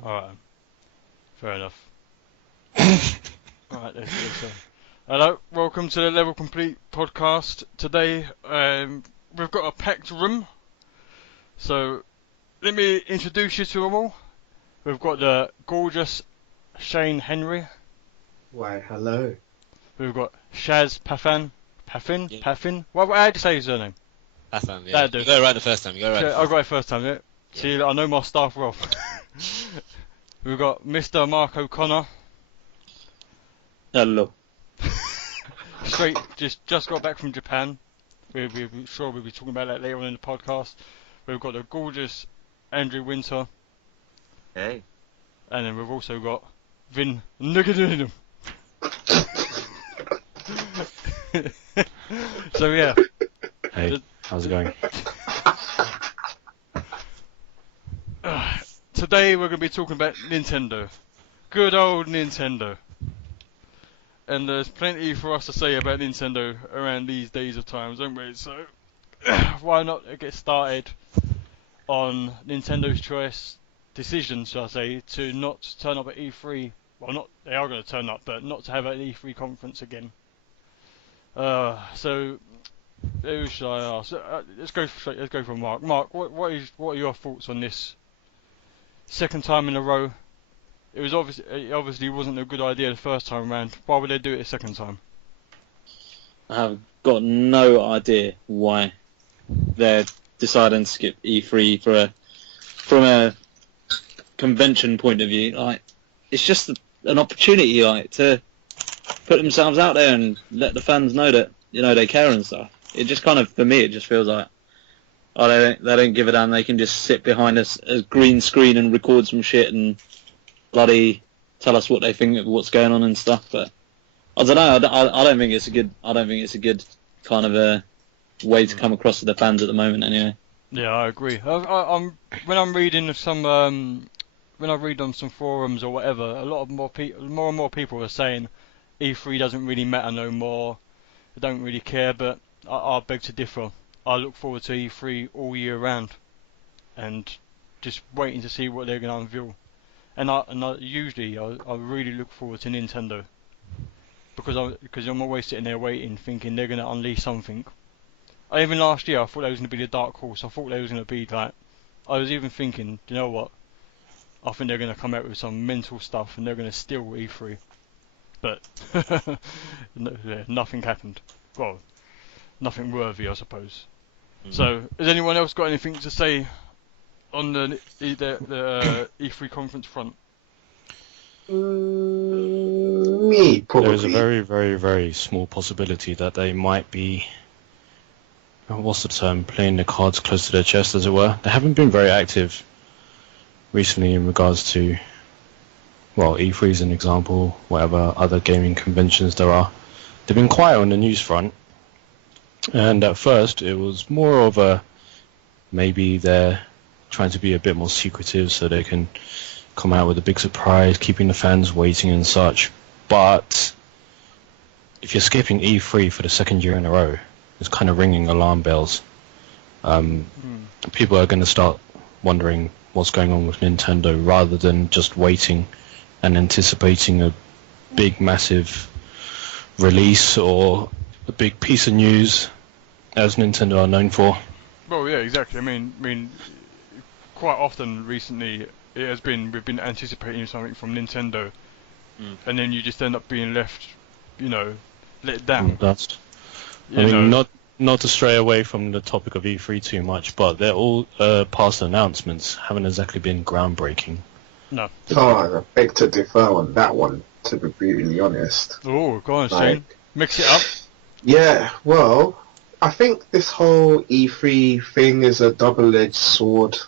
Alright, fair enough. Alright, let's go. Hello, welcome to the Level Complete podcast. Today, we've got a packed room. So, let me introduce you to them all. We've got the gorgeous Shane Henry. Why, hello. We've got Shaz Pathan. Pathan? Yeah. Pathan? How do you say his surname? Pathan, yeah. That'll do. You got it right the first time. I got it first time, yeah. See, I know my staff well. We've got Mr. Mark O'Connor. Hello. Straight, just got back from Japan. We're sure we'll be talking about that later on in the podcast. We've got the gorgeous Andrew Winter. Hey. And then we've also got Vinh Nguyen. So yeah. Hey, how's it going? Today we're going to be talking about Nintendo. Good old Nintendo. And there's plenty for us to say about Nintendo around these days of times, don't we? So why not get started on Nintendo's choice decision, shall I say, to not turn up at E3. Well, they are going to turn up, but not to have an E3 conference again. So who should I ask? Let's go for Mark. Mark, what are your thoughts on this? Second time in a row. It obviously wasn't a good idea the first time around. Why would they do it a second time? I have got no idea why they're deciding to skip E3 from a convention point of view. Like, it's just an opportunity, like, to put themselves out there and let the fans know that they care and stuff. It just kind of, for me, it just feels like, they don't give a damn. They can just sit behind a green screen and record some shit and bloody tell us what they think of what's going on and stuff. But I don't know. I don't think it's a good. I don't think it's a good kind of a way to come across to the fans at the moment. Anyway. Yeah, I agree. I'm when I'm reading some when I read on some forums or whatever, more and more people are saying E3 doesn't really matter no more. They don't really care. But I beg to differ. I look forward to E3 all year round, and just waiting to see what they're going to unveil. And I usually really look forward to Nintendo because I'm always sitting there waiting, thinking they're going to unleash something. Even last year I thought they was going to be the dark horse. I thought they was going to be like. I was even thinking, you know what? I think they're going to come out with some mental stuff and they're going to steal E3. But nothing happened. Well, nothing worthy, I suppose. So, has anyone else got anything to say on the E3 conference front? Me, probably. There is a very, very, very small possibility that they might be, what's the term, playing the cards close to their chest, as it were. They haven't been very active recently in regards to, well, E3 is an example, whatever other gaming conventions there are. They've been quiet on the news front. And at first, it was more of a, maybe they're trying to be a bit more secretive so they can come out with a big surprise, keeping the fans waiting and such. But if you're skipping E3 for the second year in a row, it's kind of ringing alarm bells. People are going to start wondering what's going on with Nintendo rather than just waiting and anticipating a big, massive release or a big piece of news, as Nintendo are known for. Well, yeah, exactly. I mean, quite often recently we've been anticipating something from Nintendo, and then you just end up being left, let down. Not to stray away from the topic of E3 too much, but they're all past announcements haven't exactly been groundbreaking. No. Oh, I beg to differ on that one, to be brutally honest. Oh, go on, Shane. Mix it up. Yeah, well, I think this whole E3 thing is a double-edged sword.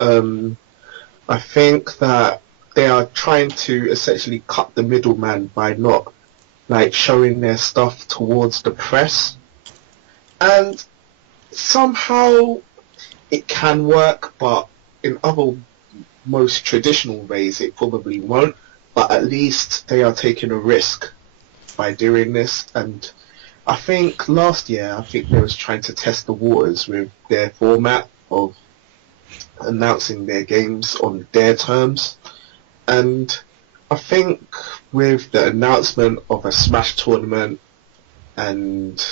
I think that they are trying to essentially cut the middleman by not, showing their stuff towards the press. And somehow it can work, but in other most traditional ways it probably won't. But at least they are taking a risk by doing this. And I think last year, they was trying to test the waters with their format of announcing their games on their terms. And I think with the announcement of a Smash tournament and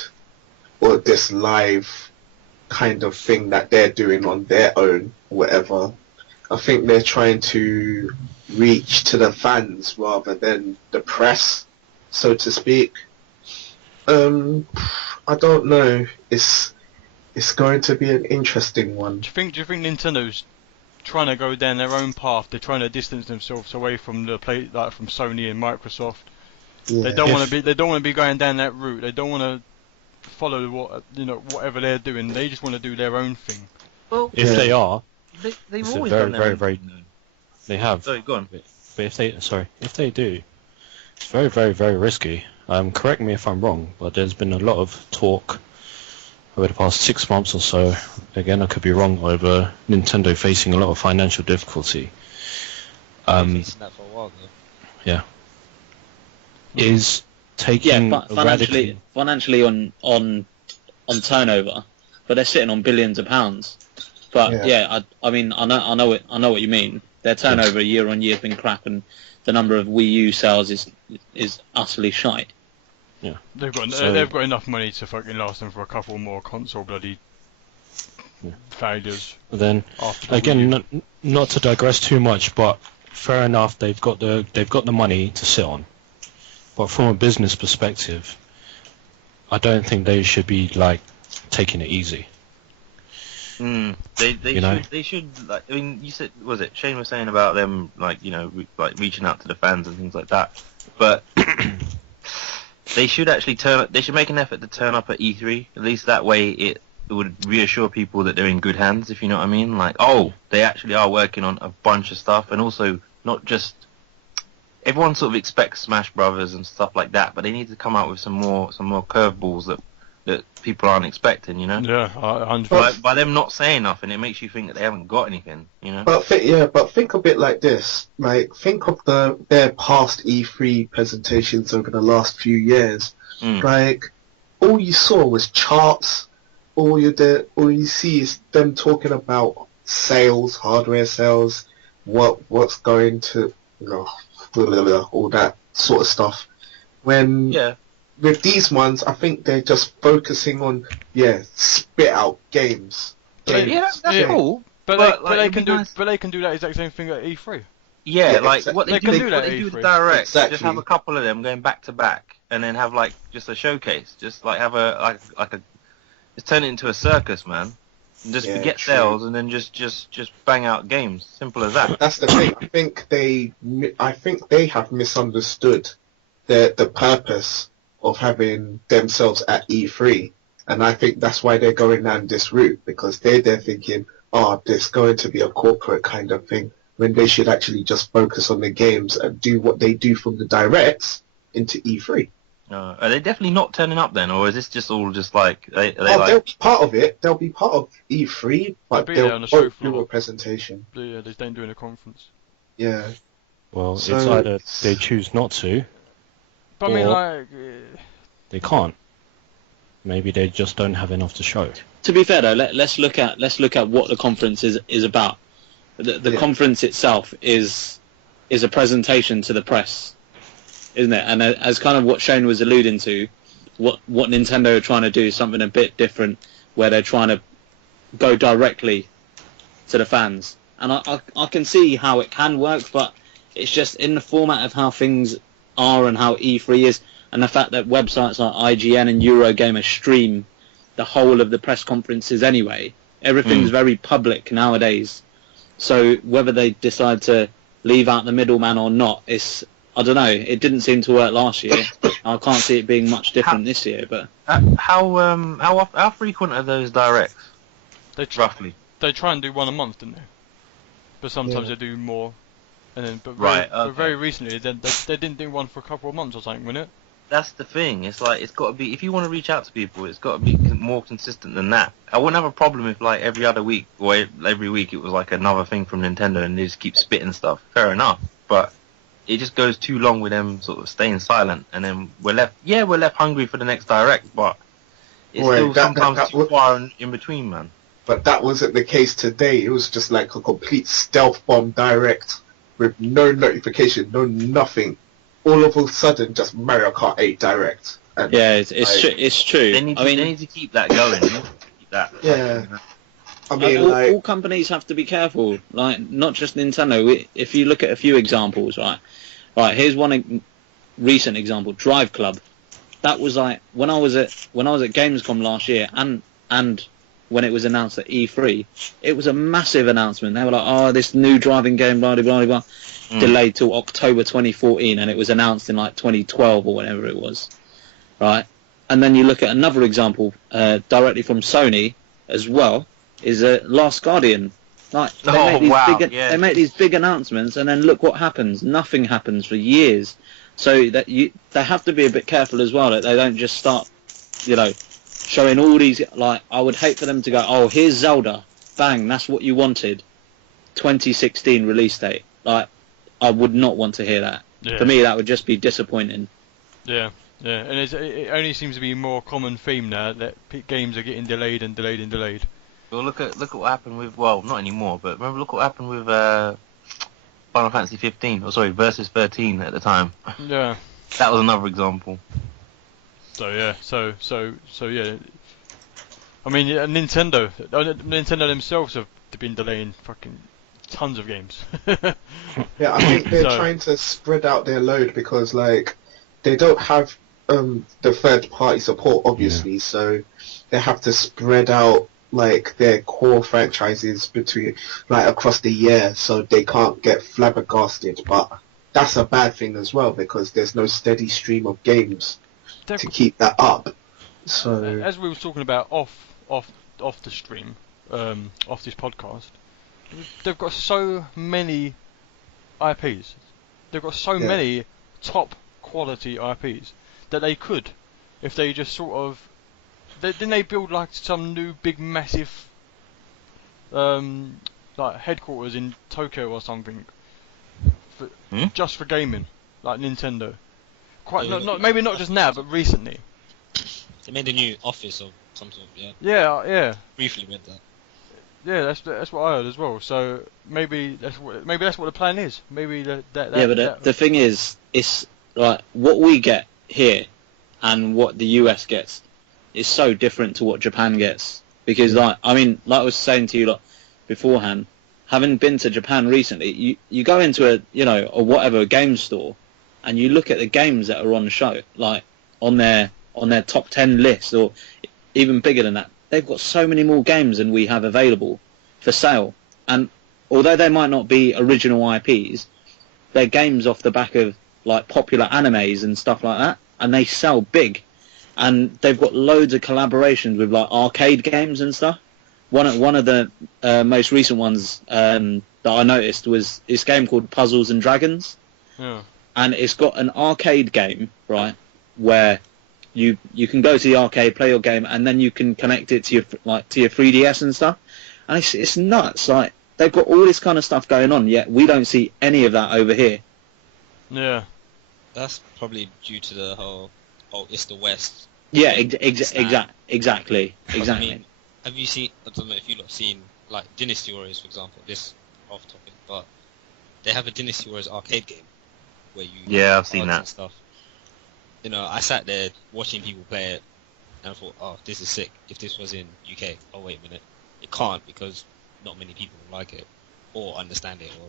or this live kind of thing that they're doing on their own, whatever, I think they're trying to reach to the fans rather than the press, so to speak. I don't know. It's going to be an interesting one. Do you think Nintendo's trying to go down their own path? They're trying to distance themselves away from from Sony and Microsoft. Yeah. They don't want to be. They don't want to be going down that route. They don't want to follow whatever they're doing. They just want to do their own thing. Well, If Yeah. they are, they've it's a always very, done their very, own very, thing, though. they have. Sorry, go on. But if they do, it's very, very, very risky. Correct me if I'm wrong, but there's been a lot of talk over the past 6 months or so. Again, I could be wrong, over Nintendo facing a lot of financial difficulty. Facing that for a while though. Is taking but a radically. financially on turnover, but they're sitting on billions of pounds. But I mean, I know what you mean. Their turnover year on year has been crap, and the number of Wii U sales is utterly shite. Yeah, They've got enough money to fucking last them for a couple more console bloody failures. Then After the Wii U. again, not to digress too much, but fair enough, they've got the money to sit on. But from a business perspective, I don't think they should be like taking it easy. They should like. I mean, you said, was it Shane was saying about them like like reaching out to the fans and things like that, but they should actually They should make an effort to turn up at E3. At least that way it would reassure people that they're in good hands. If you know what I mean, like they actually are working on a bunch of stuff, and also not just. Everyone sort of expects Smash Brothers and stuff like that, but they need to come out with some more curveballs that people aren't expecting, you know? Yeah, 100%. By them not saying nothing, it makes you think that they haven't got anything, you know? But think of it like this. Like, think of their past E3 presentations over the last few years. Like, all you saw was charts. All you see is them talking about sales, hardware sales, what's going to, all that sort of stuff. When with these ones, I think they're just focusing on spit out games. That's cool. But like, they it'd can be do nice. But they can do that exact same thing at E3. Yeah, like exactly. what they They can do, do what that they do at with E3. Direct. Exactly. Just have a couple of them going back to back, and then have like just a showcase. Just like have just turn it into a circus, man. And just forget true. sales, and then just bang out games. Simple as that. That's the thing. I think they have misunderstood the purpose of having themselves at E3, and I think that's why they're going down this route, because they're thinking, there's going to be a corporate kind of thing, when they should actually just focus on the games and do what they do from the directs into E3. Are they definitely not turning up then, or is this just all just like They'll be part of it. They'll be part of E3, but They'll be there on the show won't do floor. a presentation. Yeah, they don't do in a conference. Yeah. Well, So- it's either they choose not to, But I mean, Or- like, they can't. Maybe they just don't have enough to show. To be fair though, let's look at what the conference is about. The conference itself is a presentation to the press, isn't it? And as kind of what Shane was alluding to, what Nintendo are trying to do is something a bit different, where they're trying to go directly to the fans. And I can see how it can work, but it's just in the format of how things are and how E3 is, and the fact that websites like IGN and Eurogamer stream the whole of the press conferences anyway. Everything's very public nowadays. So whether they decide to leave out the middleman or not, I don't know. It didn't seem to work last year. I can't see it being much different this year. But how frequent are those directs? Roughly. They try and do one a month, don't they? But sometimes they do more. And then, but very recently, they didn't do one for a couple of months or something, wasn't it? That's the thing. It's like, it's got to be, if you want to reach out to people, it's got to be more consistent than that. I wouldn't have a problem if like every other week or every week it was like another thing from Nintendo and they just keep spitting stuff. Fair enough, but it just goes too long with them sort of staying silent, and then we're left hungry for the next direct, but it's still sometimes too far in between, man. But that wasn't the case today. It was just like a complete stealth bomb direct with no notification, no nothing. All of a sudden, just Mario Kart 8 direct. And Yeah, it's true. They need to keep that going. They need to keep that. Yeah. I mean, all companies have to be careful. Like, not just Nintendo. If you look at a few examples, right? Right, here's one recent example. Drive Club. That was like when I was at Gamescom last year, and when it was announced at E3, it was a massive announcement. They were like, "Oh, this new driving game, blah blah blah blah," delayed till October 2014, and it was announced in like 2012 or whatever it was, right? And then you look at another example directly from Sony as well. Is Last Guardian. Like they make these big announcements, and then look what happens. Nothing happens for years. So that they have to be a bit careful as well that they don't just start, showing all these. Like, I would hate for them to go, oh, here's Zelda, bang, that's what you wanted. 2016 release date. Like, I would not want to hear that. Yeah. For me, that would just be disappointing. Yeah, and it only seems to be a more common theme now that games are getting delayed and delayed and delayed. Well, look at what happened with, well, not anymore, but remember, look what happened with Final Fantasy 15, or sorry, Versus 13 at the time. Yeah. That was another example. So yeah, so yeah. I mean, Nintendo themselves have been delaying fucking tons of games. Yeah, I think they're trying to spread out their load because, like, they don't have the third-party support, obviously, so they have to spread out, like, their core franchises between, like, across the year, so they can't get flabbergasted. But that's a bad thing as well because there's no steady stream of games to keep that up. So, as we were talking about off the stream, off this podcast, they've got so many IPs. They've got so many top quality IPs that they could, if they just sort of, didn't they build like some new big massive like headquarters in Tokyo or something just for gaming, like Nintendo? Quite maybe not just now, but recently. They made a new office or something. Yeah. Yeah. Briefly read that. Yeah, that's what I heard as well. So maybe that's what the plan is. Maybe that. But the thing is, it's like what we get here and what the US gets is so different to what Japan gets. Because like I was saying to you like beforehand, having been to Japan recently, you go into a whatever game store, and you look at the games that are on the show, like on their top 10 list or even bigger than that. They've got so many more games than we have available for sale. And although they might not be original IPs, they're games off the back of like popular animes and stuff like that, and they sell big. And they've got loads of collaborations with like arcade games and stuff. One of the most recent ones that I noticed was this game called Puzzles and Dragons. Yeah. And it's got an arcade game, right, where you can go to the arcade, play your game, and then you can connect it to your 3DS and stuff. And it's nuts. Like, they've got all this kind of stuff going on, yet we don't see any of that over here. Yeah. That's probably due to the whole, it's the West. Yeah, exactly. I mean, have you seen, I don't know if you've seen, like, Dynasty Warriors, for example, this off topic, but they have a Dynasty Warriors arcade game where you... Yeah, I've seen that. And stuff. I sat there watching people play it, and I thought, oh, this is sick. If this was in UK, oh, wait a minute. It can't, because not many people like it, or understand it, or...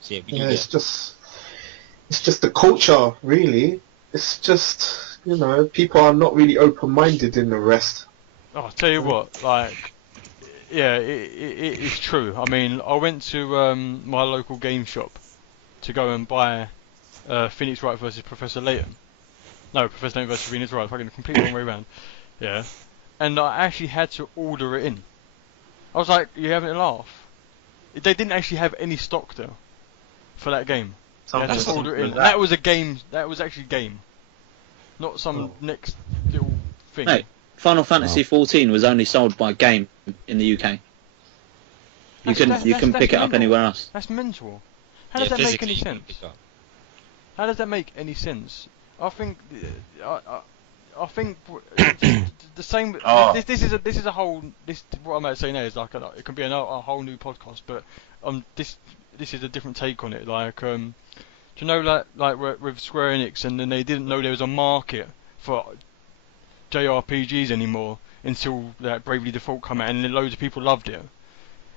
So, yeah, it's just the culture, really. It's just, people are not really open-minded in the West. Oh, I'll tell you what, like, yeah, it is true. I mean, I went to my local game shop to go and buy Phoenix Wright versus Professor Layton. No, Professor Layton versus Phoenix Wright, fucking completely wrong way around. Yeah. And I actually had to order it in. I was like, you having a laugh? They didn't actually have any stock there for that game. You had to order it in. That was a game, that was actually a game. Not some next little thing. Hey, Final Fantasy 14 was only sold by game in the UK. You can pick it up anywhere else. That's mental. How does that make any sense? How does that make any sense? I think I think the same. Oh. This is a whole. What I'm about to say now is like it can be a whole new podcast, but this is a different take on it. Like do you know like with Square Enix, and then they didn't know there was a market for JRPGs anymore until that Bravely Default come out, and then loads of people loved it.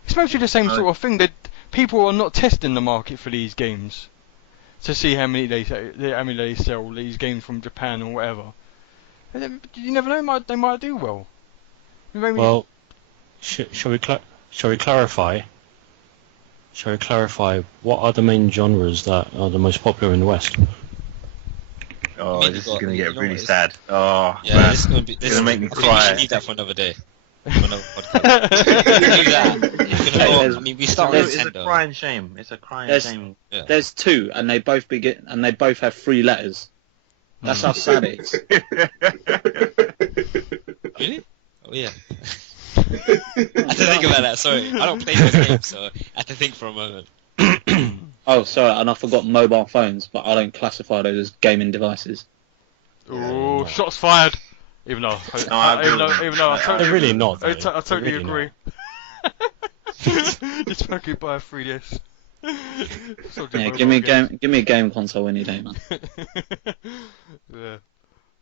It's mostly the same sort of thing. That people are not testing the market for these games to see how many they sell these games from Japan or whatever. And then, you never know, they might do well. Maybe Well, shall we clarify? Shall we clarify what are the main genres that are the most popular in the West? Oh, I mean, this you is gonna you get know really what, sad. Oh, Yeah, man. this is gonna be. This It's gonna make me I think we cry. should leave that for another day. For another podcast. If we do that, it's gonna go. I mean, we start with It's a Nintendo. crying shame. It's a crying There's- shame. Yeah. There's two, and they both have 3 letters. That's how sad it is. Really? Oh yeah. I had to think about that. Sorry, I don't play those games, so I had to think for a moment. Oh, sorry, and I forgot mobile phones, but I don't classify those as gaming devices. Ooh, shots fired. Even though, I agree even though, with you. even though I They're totally, They're really not. I Though. totally They're really agree. Just fucking buy a 3DS. Soldier Yeah, mobile give me games. a game console any day, man. Yeah,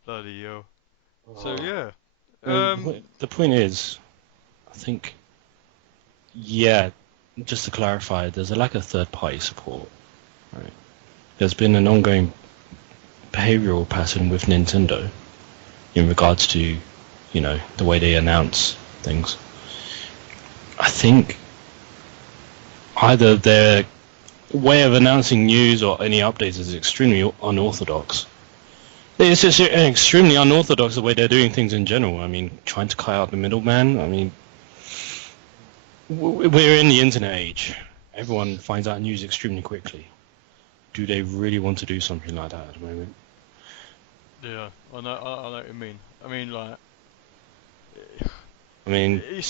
bloody hell. So yeah, The point is, I think, yeah, just to clarify, there's a lack of third-party support. Right? There's been an ongoing behavioral pattern with Nintendo in regards to, the way they announce things. I think either their way of announcing news or any updates is extremely unorthodox. It's just extremely unorthodox the way they're doing things in general. I mean, trying to cut out the middleman. I mean, we're in the internet age. Everyone finds out news extremely quickly. Do they really want to do something like that at the moment? yeah, I know what you mean. I mean, like, it's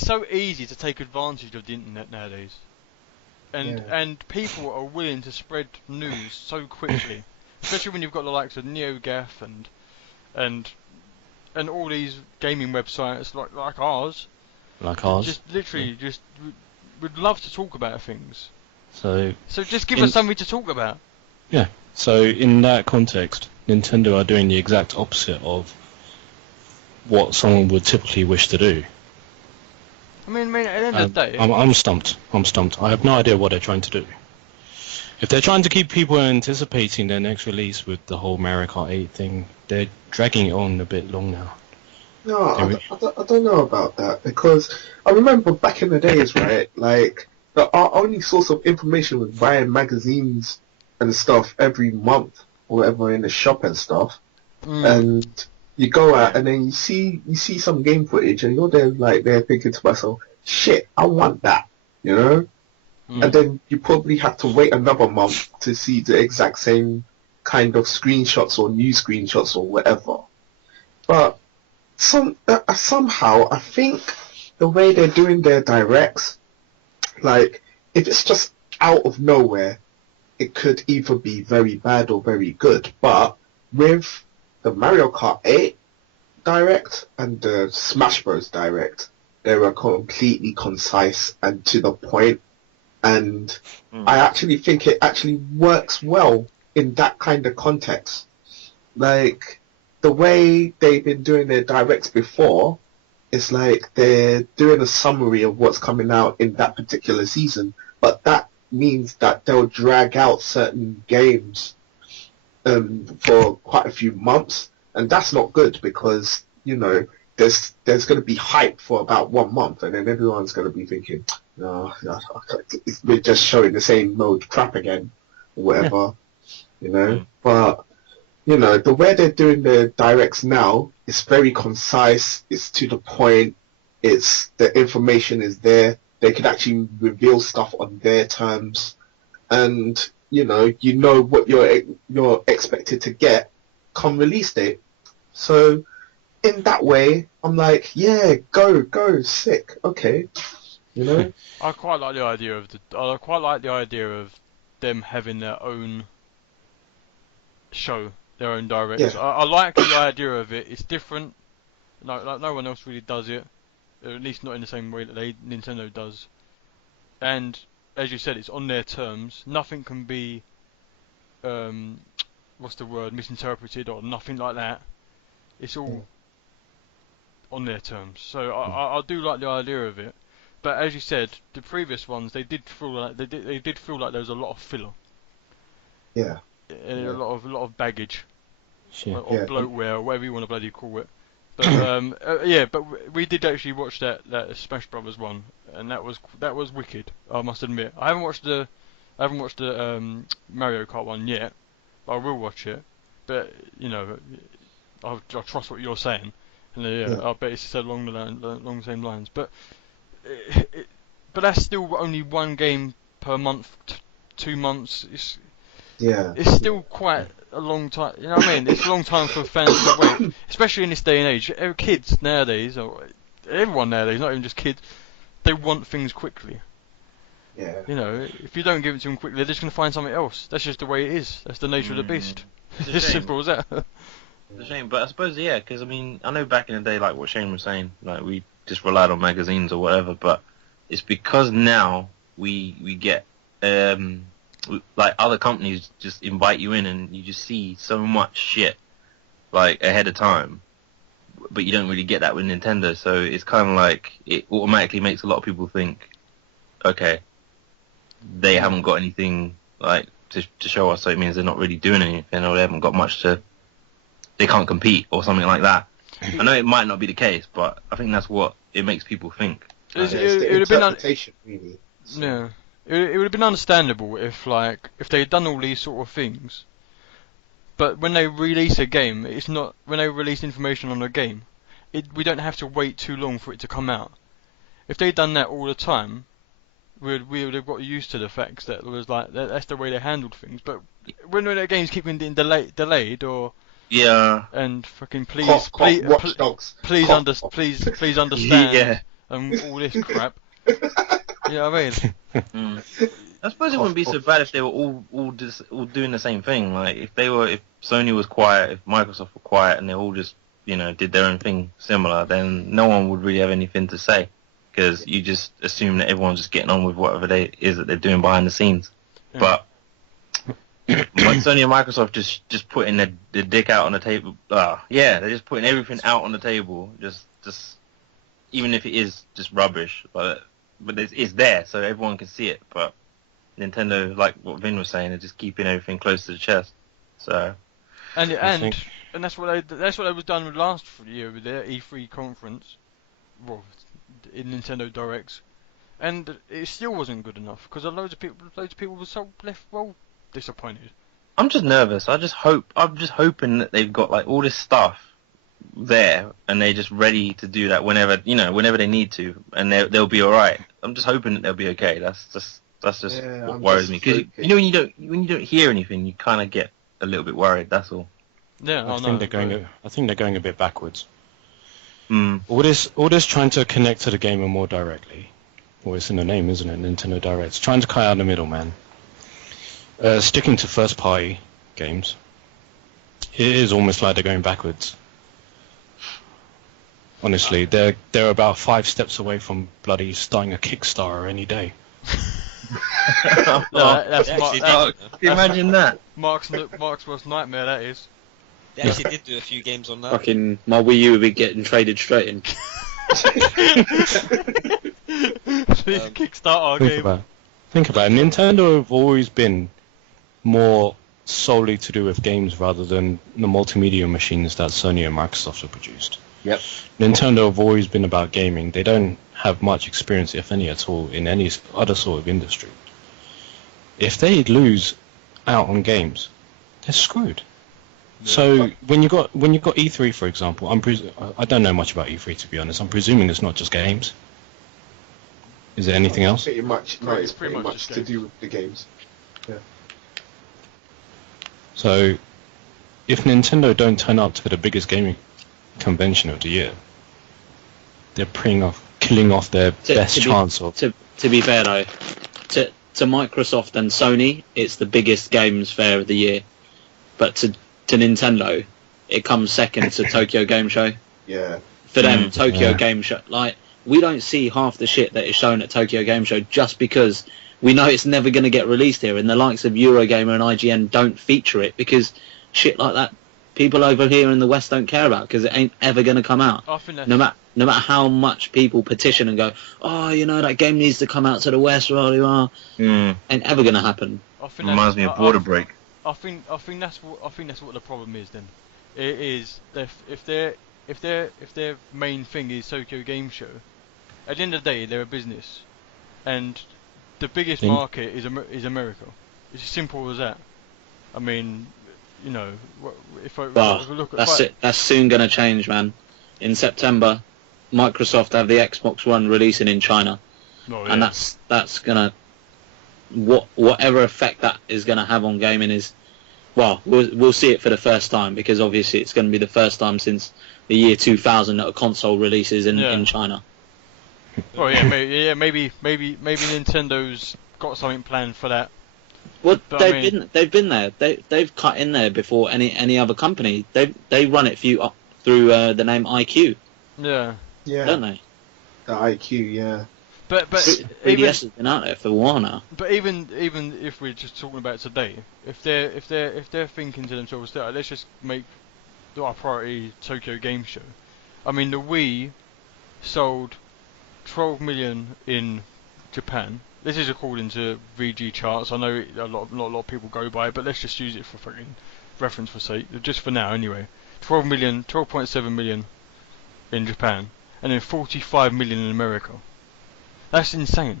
so easy to take advantage of the internet nowadays, and people are willing to spread news so quickly, especially when you've got the likes of NeoGaf and all these gaming websites like ours. Like ours. Just literally would love to talk about things. So just give us something to talk about. yeah. So in that context, Nintendo are doing the exact opposite of what someone would typically wish to do. I mean, at the end of the day, I'm stumped. I have no idea what they're trying to do. If they're trying to keep people anticipating their next release with the whole Mario Kart 8 thing, they're dragging it on a bit long now. No, I don't know about that, because I remember back in the days, right, like, our only source of information was buying magazines and stuff every month or whatever in the shop and stuff. And you go out and then you see some game footage and you're there thinking to myself, shit, I want that, And then you probably have to wait another month to see the exact same kind of screenshots or new screenshots or whatever. But somehow I think the way they're doing their directs, like, if it's just out of nowhere, it could either be very bad or very good. But with the Mario Kart 8 direct and the Smash Bros direct, they were completely concise and to the point, and I actually think it actually works well in that kind of context. Like, the way they've been doing their directs before, it's like they're doing a summary of what's coming out in that particular season, but that means that they'll drag out certain games for quite a few months, and that's not good, because there's going to be hype for about 1 month, and then everyone's going to be thinking, no, we're just showing the same mode crap again, or whatever, But the way they're doing the directs now is very concise, it's to the point, the information is there, they can actually reveal stuff on their terms, and what you're expected to get come release date. So in that way, I'm like, yeah, go, sick, okay, I quite like the idea of them having their own show their own directs. Yeah. I like the idea of it. It's different. No one else really does it, or at least not in the same way that Nintendo does. And as you said, it's on their terms. Nothing can be, what's the word, misinterpreted or nothing like that. It's all on their terms. So I do like the idea of it. But as you said, the previous ones they did feel like they did feel like there was a lot of filler. Yeah. A lot of baggage. Shit. Or bloatware, or whatever you want to bloody call it. But but we did actually watch that Smash Brothers one, and that was wicked. I must admit, I haven't watched the Mario Kart one yet, but I will watch it. But you know, I trust what you're saying, and I bet it's along the same lines. But but that's still only one game per month, 2 months. It's still quite a long time. You know what I mean? It's a long time for fans to wait, especially in this day and age. Kids nowadays, or everyone nowadays, not even just kids, they want things quickly. Yeah. You know, if you don't give it to them quickly, they're just going to find something else. That's just the way it is. That's the nature of the beast. It's a It's as shame. simple as that. It's a shame, but I suppose because I mean I know back in the day, like what Shane was saying, like we just relied on magazines or whatever, but it's because now we get like other companies just invite you in and you just see so much shit like ahead of time, but you don't really get that with Nintendo. So it's kind of like it automatically makes a lot of people think, okay, they haven't got anything like to show us, so it means they're not really doing anything, or they haven't got much they can't compete or something like that. I know it might not be the case, but I think that's what it makes people think. It's the It would have been interpretation, really. So, yeah. It would have been understandable if they had done all these sort of things, but when they release a game, it's not when they release information on a game, we don't have to wait too long for it to come out. If they'd done that all the time, we would have got used to the facts that it was like that's the way they handled things. But when their games keep getting delayed or and fucking Watch Dogs. please understand Yeah. and all this crap. You know what I mean? I suppose it wouldn't be so bad if they were all doing the same thing. Like if Sony was quiet, if Microsoft were quiet, and they all just did their own thing similar, then no one would really have anything to say, because you just assume that everyone's just getting on with whatever that they're doing behind the scenes. Yeah. But when Sony and Microsoft just putting the dick out on the table, they're just putting everything out on the table, just even if it is just rubbish, but it's there, so everyone can see it. But Nintendo, like what Vin was saying, are just keeping everything close to the chest. So And that's what they was done with last year with their E3 conference, well, in Nintendo Directs, and it still wasn't good enough because loads of people were so left disappointed. I'm just nervous. I'm just hoping that they've got like all this stuff there and they're just ready to do that whenever they need to, and they'll be all right. I'm just hoping that they'll be okay. That's just what worries me, because when you don't hear anything, you kind of get a little bit worried. That's all. Yeah, I think they're going a bit backwards. Mm. All this trying to connect to the gamer more directly. Well, it's in the name, isn't it? Nintendo Directs. Trying to cut out the middleman. Sticking to first-party games. It is almost like they're going backwards. Honestly, they're about 5 steps away from bloody starting a Kickstarter any day. Imagine that. Mark's worst nightmare, that is. They actually did do a few games on that. Fucking my Wii U would be getting traded straight in. Kickstarter game. Think about it. Nintendo have always been more solely to do with games rather than the multimedia machines that Sony and Microsoft have produced. Yep. Nintendo have always been about gaming. They don't have much experience, if any at all, in any other sort of industry. If they lose out on games, they're screwed. Yeah. So when you got E3, for example, I don't know much about E3, to be honest. I'm presuming it's not just games. Is there anything else? Pretty much, no, it's pretty much to do with the games. Yeah. So if Nintendo don't turn up to the biggest gaming convention of the year, they're killing off their best chance of. To be fair though, to Microsoft and Sony, it's the biggest games fair of the year. But to to Nintendo, it comes second to Tokyo Game Show. Yeah. For them, Tokyo Yeah. Game Show, like, we don't see half the shit that is shown at Tokyo Game Show just because we know it's never going to get released here, and the likes of Eurogamer and IGN don't feature it because shit like that people over here in the West don't care about because it ain't ever going to come out. I think that's, No matter how much people petition and go, oh, you know, that game needs to come out to the West, blah, blah, blah, ain't ever going to happen. I think Reminds me of Border Break. I think that's what the problem is. Then it is that if their main thing is Tokyo Game Show, at the end of the day they're a business, and the biggest Think- market is America. It's as simple as that. I mean, you know, if I But look at that's it. That's soon going to change, man. In September, Microsoft have the Xbox One releasing in China, and that's gonna whatever effect that is gonna have on gaming is, well, we'll see it for the first time because obviously it's going to be the first time since the year 2000 that a console releases in China. Well, maybe Nintendo's got something planned for that. Well, But they've been there. They've cut in there before any other company. They run it through the name IQ, Yeah, Yeah. don't they? The IQ, yeah. but 3DS even has been out there for a while now. But even if we're just talking about today, if they're thinking to themselves, let's just make our priority Tokyo Game Show. I mean, the Wii sold 12 million in Japan. This is according to VG charts. I know not a lot of people go by it, but let's just use it for fucking reference for sake, just for now anyway. 12.7 million in Japan, and then 45 million in America. That's insane.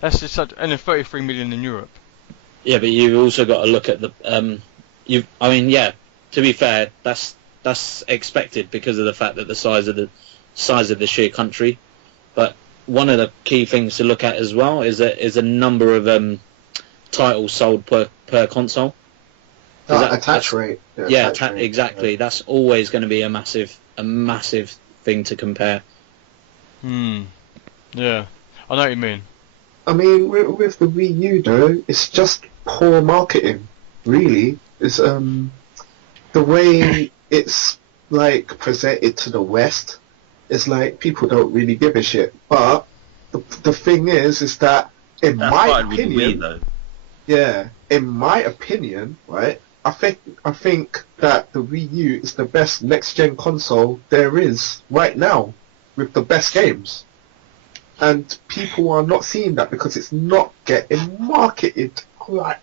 That's just such, and then 33 million in Europe. Yeah, but you've also got to look at the to be fair, that's expected because of the fact that the size of the sheer country. But one of the key things to look at as well is a number of titles sold per console. Attach rate. Yeah, attach rate, exactly. That's always going to be a massive thing to compare. Yeah, I know what you mean. I mean, with the Wii U though, it's just poor marketing. Really, it's the way it's like presented to the West. It's like people don't really give a shit. But the thing is that in That my started with the opinion, Wii, though. yeah, in my opinion, right, I think that the Wii U is the best next gen console there is right now, with the best games. And people are not seeing that because it's not getting marketed. I'm like,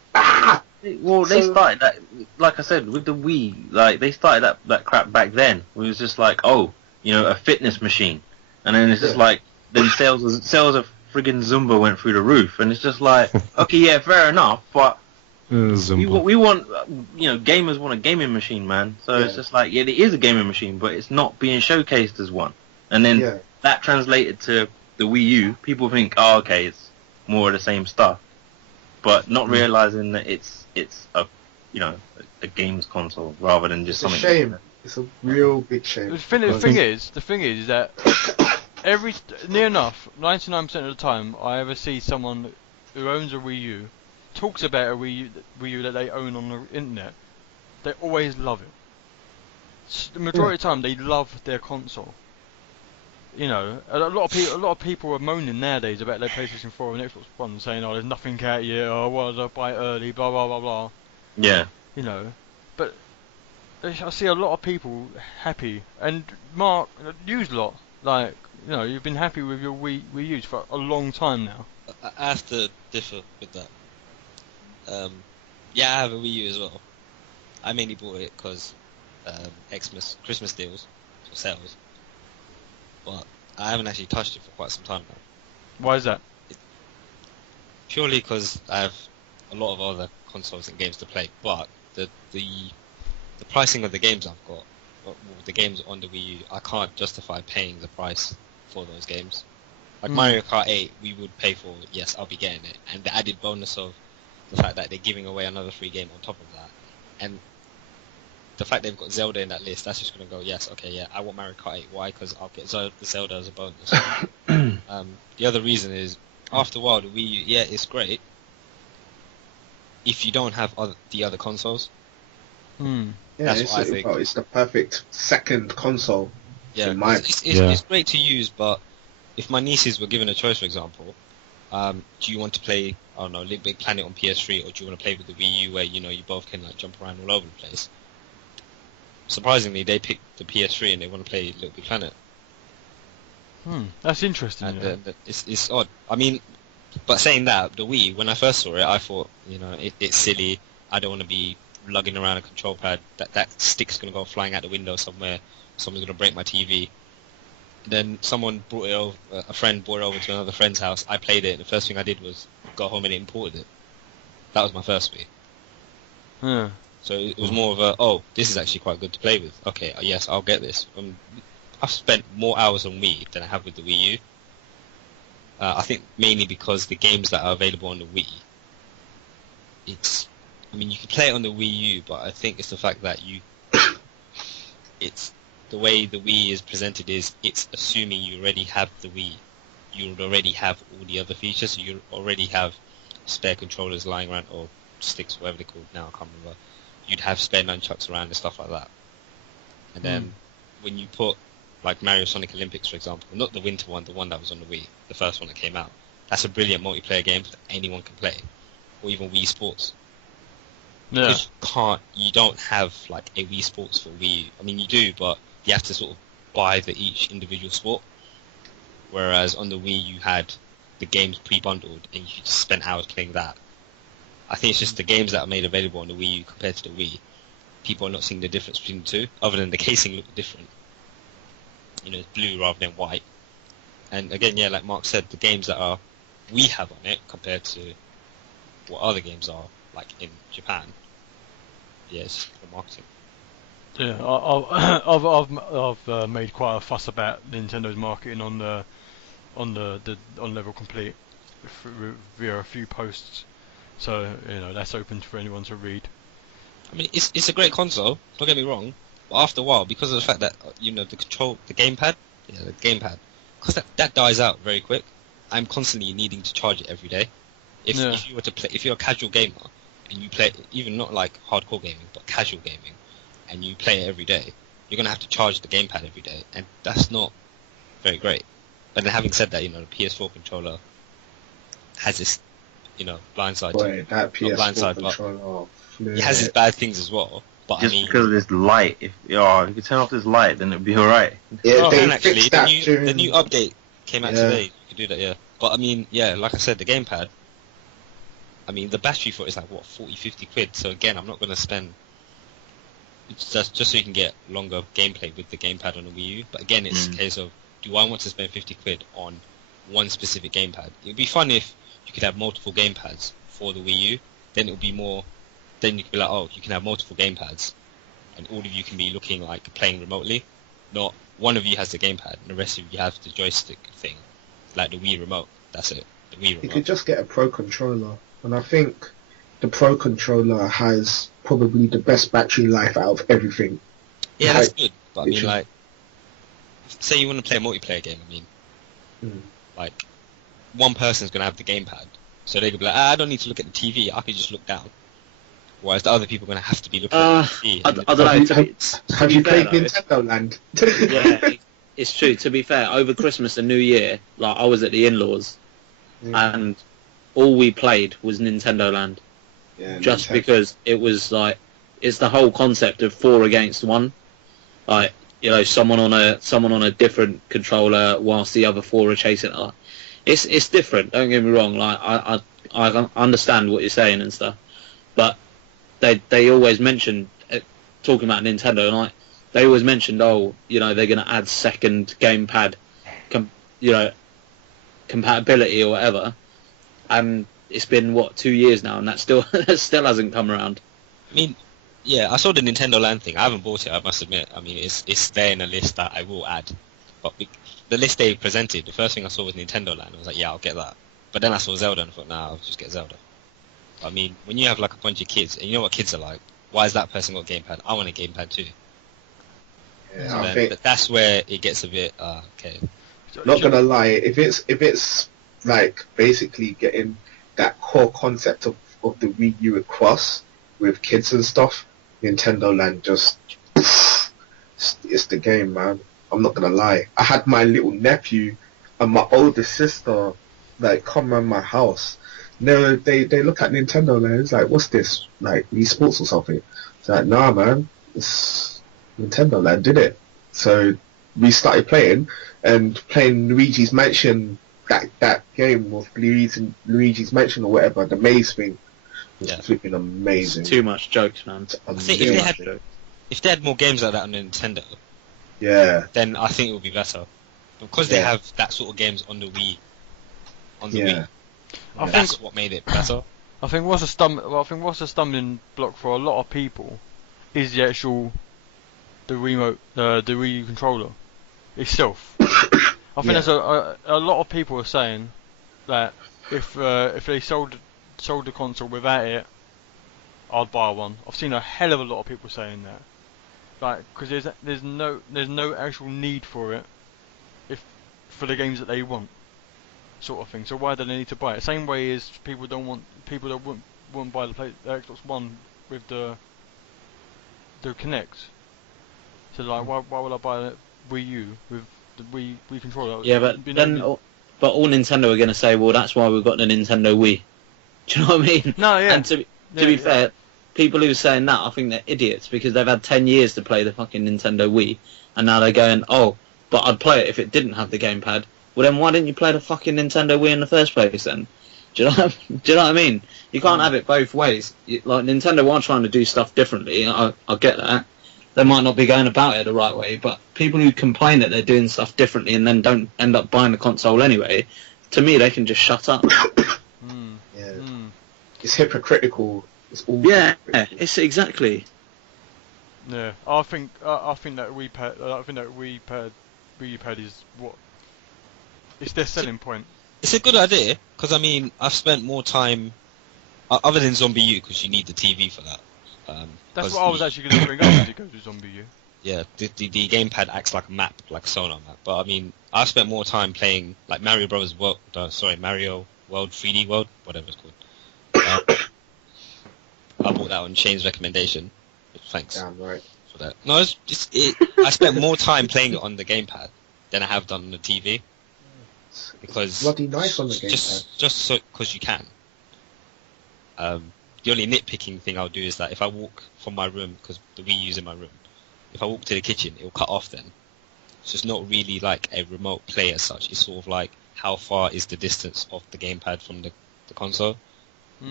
Well, they So- started that, like I said, with the Wii. Like they started that crap back then. It was just like, oh, you know, a fitness machine, and then it's just Yeah. like, then sales of friggin' Zumba went through the roof, and it's just like, okay, yeah, fair enough, but we want, you know, gamers want a gaming machine, man. So it's Yeah. just like, yeah, it is a gaming machine, but it's not being showcased as one. And then yeah, that translated to the Wii U. People think, oh, okay, it's more of the same stuff, but not realizing that it's a, you know, a games console rather than just it's a something. shame. It's a real big shame. The thing is that near enough 99% of the time I ever see someone who owns a Wii U talks about a Wii U that they own on the internet, they always love it. The majority of the time they love their console. You know, a lot of people are moaning nowadays about their PlayStation 4 and Xbox One, saying, "Oh, there's nothing out yet. Oh, why did I buy it early? Blah blah blah blah." Yeah. You know, but I see a lot of people happy, and Mark, you lot, like, you know, you've been happy with your Wii U's for a long time now. I have to differ with that. Yeah, I have a Wii U as well. I mainly bought it because Christmas deals or sales, but I haven't actually touched it for quite some time now. Why is that? Purely because I have a lot of other consoles and games to play, but the pricing of the games I've got, or the games on the Wii U, I can't justify paying the price for those games. Like Mario Kart 8, we would pay for, yes, I'll be getting it, and the added bonus of the fact that they're giving away another free game on top of that, and the fact they've got Zelda in that list, that's just going to go, yes, okay, yeah, I want Mario Kart 8. Why? Because I'll get Zelda as a bonus. The other reason is, after a while, the Wii U, yeah, it's great if you don't have the other consoles. Hmm. Yeah, That's what I think. well, it's the perfect second console. Yeah, In my- it's great to use, but if my nieces were given a choice, for example, do you want to play, I don't know, Little Big Planet on PS3, or do you want to play with the Wii U where, you know, you both can like jump around all over the place? Surprisingly, they picked the PS3 and they want to play Little Big Planet. That's interesting. And Yeah. it's odd. I mean, but saying that, the Wii, when I first saw it, I thought, you know, it's silly. I don't want to be lugging around a control pad. That stick's going to go flying out the window somewhere. Someone's going to break my TV. Then someone brought it over, a friend brought it over to another friend's house. I played it, and the first thing I did was go home and imported it. That was my first Wii. Yeah. So it was more of a, oh, this is actually quite good to play with. Okay, yes, I'll get this. I've spent more hours on Wii than I have with the Wii U. I think mainly because the games that are available on the Wii, I mean, you can play it on the Wii U, but I think it's the fact that it's the way the Wii is presented it's assuming you already have the Wii. You would already have all the other features, so you already have spare controllers lying around, or sticks, whatever they're called now, I can't remember. You'd have spare nunchucks around and stuff like that. And then when you put, like Mario Sonic Olympics, for example, not the winter one, the one that was on the Wii, the first one that came out, that's a brilliant multiplayer game that anyone can play. Or even Wii Sports. Yeah. Because you don't have like a Wii Sports for Wii U. I mean, you do, but you have to sort of buy each individual sport. Whereas on the Wii, you had the games pre-bundled, and you just spent hours playing that. I think it's just the games that are made available on the Wii U compared to the Wii. People are not seeing the difference between the two, other than the casing look different. You know, it's blue rather than white. And again, yeah, like Mark said, the games that we have on it compared to what other games are, like in Japan, yes, for marketing. Yeah, I've made quite a fuss about Nintendo's marketing on level complete via a few posts, so you know that's open for anyone to read. I mean, it's a great console. Don't get me wrong, but after a while, because of the fact that you know the gamepad, because that dies out very quick. I'm constantly needing to charge it every day. If you were to play, if you're a casual gamer and you play, even not like hardcore gaming, but casual gaming, and you play it every day, you're gonna have to charge the gamepad every day, and that's not very great. But then having said that, you know, the PS4 controller has this, you know, blind side. Boy, that PS4 blind side, controller. it has its bad things as well. But Just I mean, because of this light, if you could turn off this light, then it'd be alright. Yeah, they and actually, fixed that the new update came out today. You can do that, yeah. But I mean, yeah, like I said, the gamepad. I mean, the battery for it is like what 40, 50 quid. So again, I'm not going to spend. It's just so you can get longer gameplay with the gamepad on the Wii U. But again, it's a case of, do I want to spend 50 quid on one specific gamepad? It'd be fun if you could have multiple gamepads for the Wii U. Then it would be more. Then you could be like, oh, you can have multiple gamepads, and all of you can be looking like playing remotely. Not one of you has the gamepad, and the rest of you have the joystick thing, like the Wii remote. That's it. The Wii remote. You could just get a Pro controller, and I think the Pro controller has probably the best battery life out of everything. Yeah, Like, that's good. But I mean, literally. like, say you want to play a multiplayer game. I mean, like, one person's gonna have the gamepad, so they could be like, I don't need to look at the TV. I could just look down. Whereas the other people are gonna have to be looking at the TV. I don't know. Have you played though, Nintendo Land? yeah, it's true. To be fair, over Christmas and New Year, like I was at the in-laws, and all we played was Nintendo Land, just because it was like it's the whole concept of 4 against 1, like you know someone on a different controller whilst the other 4 are chasing it. It's different. Don't get me wrong. Like I understand what you're saying and stuff, but they always mention talking about Nintendo, and like they always mentioned, oh, you know, they're going to add second gamepad, compatibility or whatever, and it's been what 2 years now, and that still hasn't come around. I mean, yeah, I saw the Nintendo Land thing. I haven't bought it, I must admit. I mean, it's there in a list that I will add, but the list they presented, the first thing I saw was Nintendo Land. I was like, yeah, I'll get that. But then I saw Zelda, and I thought, nah, I'll just get Zelda. I mean, when you have like a bunch of kids, and you know what kids are like, why has that person got a gamepad? I want a gamepad too. Yeah, So I then, think, that's where it gets a bit okay. not gonna lie, if it's like basically getting that core concept of the Wii U across with kids and stuff, Nintendo Land just it's the game, man. I'm not gonna lie. I had my little nephew and my older sister like come around my house. No, they look at Nintendo Land. It's like, what's this? Like Wii Sports or something? It's like, nah, man. It's Nintendo Land, did it? So we started playing Luigi's Mansion. That game with Luigi's Mansion or whatever, the maze thing was Yeah. flipping amazing. It's too much jokes, man. I think if they had Jokes. if they had more games like that on Nintendo, Yeah, then I think it would be better. Because they Yeah. have that sort of games on the Wii, yeah. I think that's what made it better. I think what's a stumbling block for a lot of people is the remote, the Wii U controller itself. I think Yeah. there's a lot of people are saying that if they sold the console without it, I'd buy one. I've seen a hell of a lot of people saying that, like, because there's no actual need for it, if for the games that they want, sort of thing. So why do they need to buy it? Same way as people that wouldn't buy the Xbox One with the Kinect. So like, why would I buy a Wii U with the Wii controller? Yeah, but It'd be then, no- but all Nintendo are going to say, well, that's why we've got the Nintendo Wii. Do you know what I mean? No, yeah. And to be Yeah. fair, people who are saying that, I think they're idiots because they've had 10 years to play the fucking Nintendo Wii, and now they're going, oh, but I'd play it if it didn't have the gamepad. Well, then why didn't you play the fucking Nintendo Wii in the first place then? Do you know what I mean? You can't have it both ways. Like, Nintendo are trying to do stuff differently. I get that. They might not be going about it the right way, but people who complain that they're doing stuff differently and then don't end up buying the console anyway, to me, they can just shut up. Yeah. Mm. It's hypocritical. It's all Yeah, hypocritical. it's exactly. Yeah, I think that Wii Pad is what it's their selling point. It's a good idea because I mean I've spent more time other than Zombie U because you need the TV for that. That's 'cause what I was actually going to bring up as it goes to Zombie U. Yeah, the gamepad acts like a map, like a sonar map. But I mean, I've spent more time playing like Mario Brothers World. Mario World 3D World, whatever it's called. I bought that on Shane's recommendation. Thanks Damn right. for that. No, I spent more time playing it on the gamepad than I have done on the TV because Bloody nice on the gamepad. just so because you can. The only nitpicking thing I'll do is that if I walk from my room, because the Wii U's in my room, if I walk to the kitchen, it'll cut off then. So it's not really like a remote play as such. It's sort of like how far is the distance of the gamepad from the console.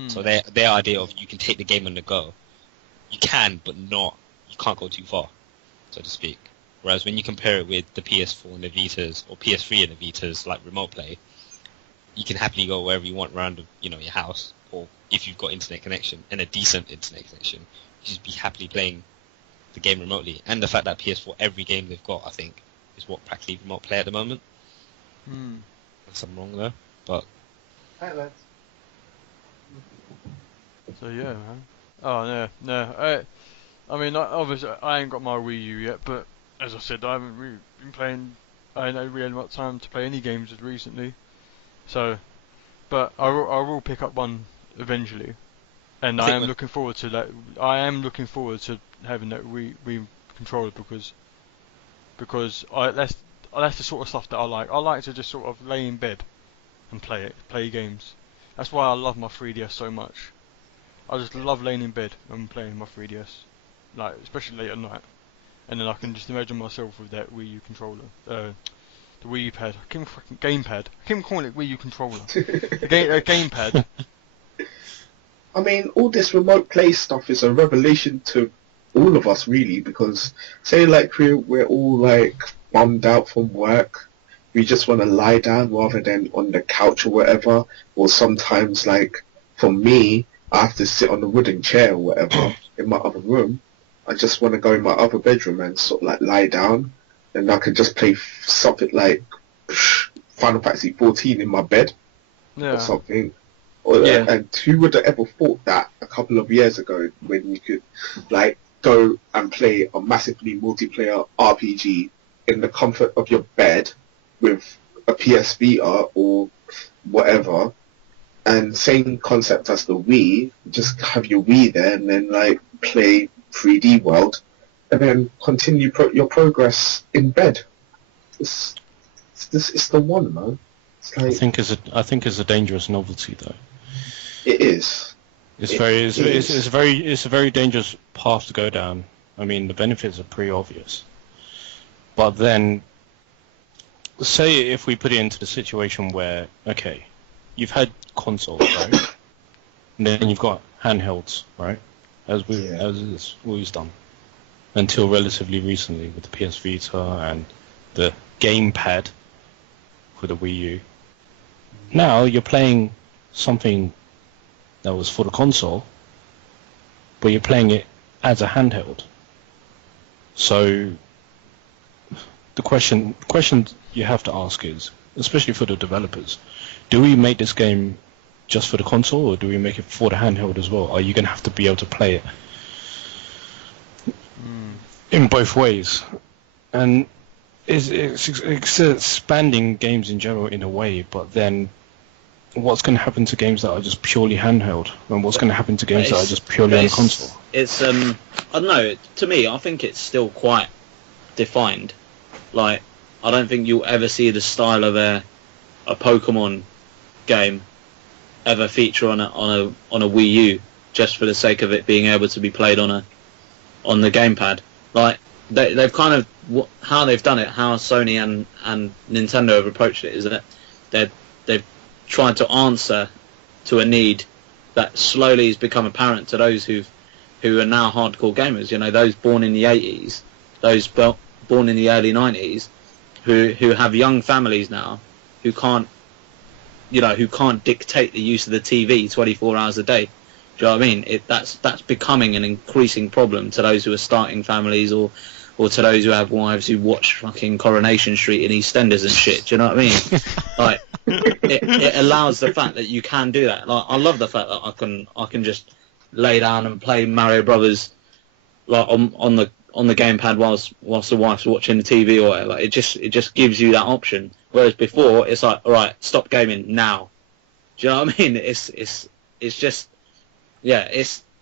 So their idea of you can take the game on the go, you can, but you can't go too far, so to speak. Whereas when you compare it with the PS4 and the Vitas, or PS3 and the Vitas, like remote play, you can happily go wherever you want around, your house, or if you've got internet connection and a decent internet connection, you just be happily playing the game remotely. And the fact that PS4, every game they've got, I think, is what practically remote play at the moment. Unless I'm wrong there, but So yeah, man. Oh no. I mean, obviously I ain't got my Wii U yet, but as I said, I haven't really been playing. I ain't really had much time to play any games recently. So, but I will pick up one eventually, and I am looking forward to that. I am looking forward to having that Wii controller because that's the sort of stuff that I like. I like to just sort of lay in bed and play games. That's why I love my 3DS so much. I just love laying in bed and playing my 3DS, like especially late at night, and then I can just imagine myself with that Wii U controller, the Wii U pad. I keep fucking gamepad. I keep calling it Wii U controller. The gamepad. I mean, all this remote play stuff is a revelation to all of us, really, because say like we're all like bummed out from work, we just want to lie down rather than on the couch or whatever, or sometimes like for me, I have to sit on a wooden chair or whatever in my other room. I just want to go in my other bedroom and sort of like lie down, and I can just play something like Final Fantasy 14 in my bed or something. Yeah. And who would have ever thought that a couple of years ago when you could like go and play a massively multiplayer RPG in the comfort of your bed with a PS Vita or whatever, and same concept as the Wii, just have your Wii there and then like play 3D world, and then continue your progress in bed. It's the one, man. It's like, I think it's a dangerous novelty though. it is. It's a very dangerous path to go down. I mean, the benefits are pretty obvious. But then, say if we put it into the situation where, okay, you've had consoles, right? And then you've got handhelds, right? As it's always done. Until relatively recently with the PS Vita and the gamepad for the Wii U. Now you're playing something that was for the console, but you're playing it as a handheld. So the question you have to ask is, especially for the developers, do we make this game just for the console, or do we make it for the handheld as well? Are you going to have to be able to play it in both ways? And it's expanding games in general in a way, but then what's going to happen to games that are just purely handheld, and what's going to happen to games that are just purely on console? It's I don't know. To me, I think it's still quite defined. Like, I don't think you'll ever see the style of a Pokemon game ever feature on a Wii U just for the sake of it being able to be played on the gamepad. Like, they've kind of how they've done it, how Sony and Nintendo have approached it, is that they've tried to answer to a need that slowly has become apparent to those who are now hardcore gamers. You know, those born in the 80s, those born in the early 90s, who have young families now, who can't dictate the use of the TV 24 hours a day. Do you know what I mean? That's becoming an increasing problem to those who are starting families, or to those who have wives who watch fucking Coronation Street and EastEnders and shit. Do you know what I mean? Like, it allows the fact that you can do that. Like, I love the fact that I can just lay down and play Mario Brothers like on the gamepad whilst the wife's watching the TV or whatever. It just gives you that option. Whereas before, it's like, all right, stop gaming now. Do you know what I mean? It's just, yeah.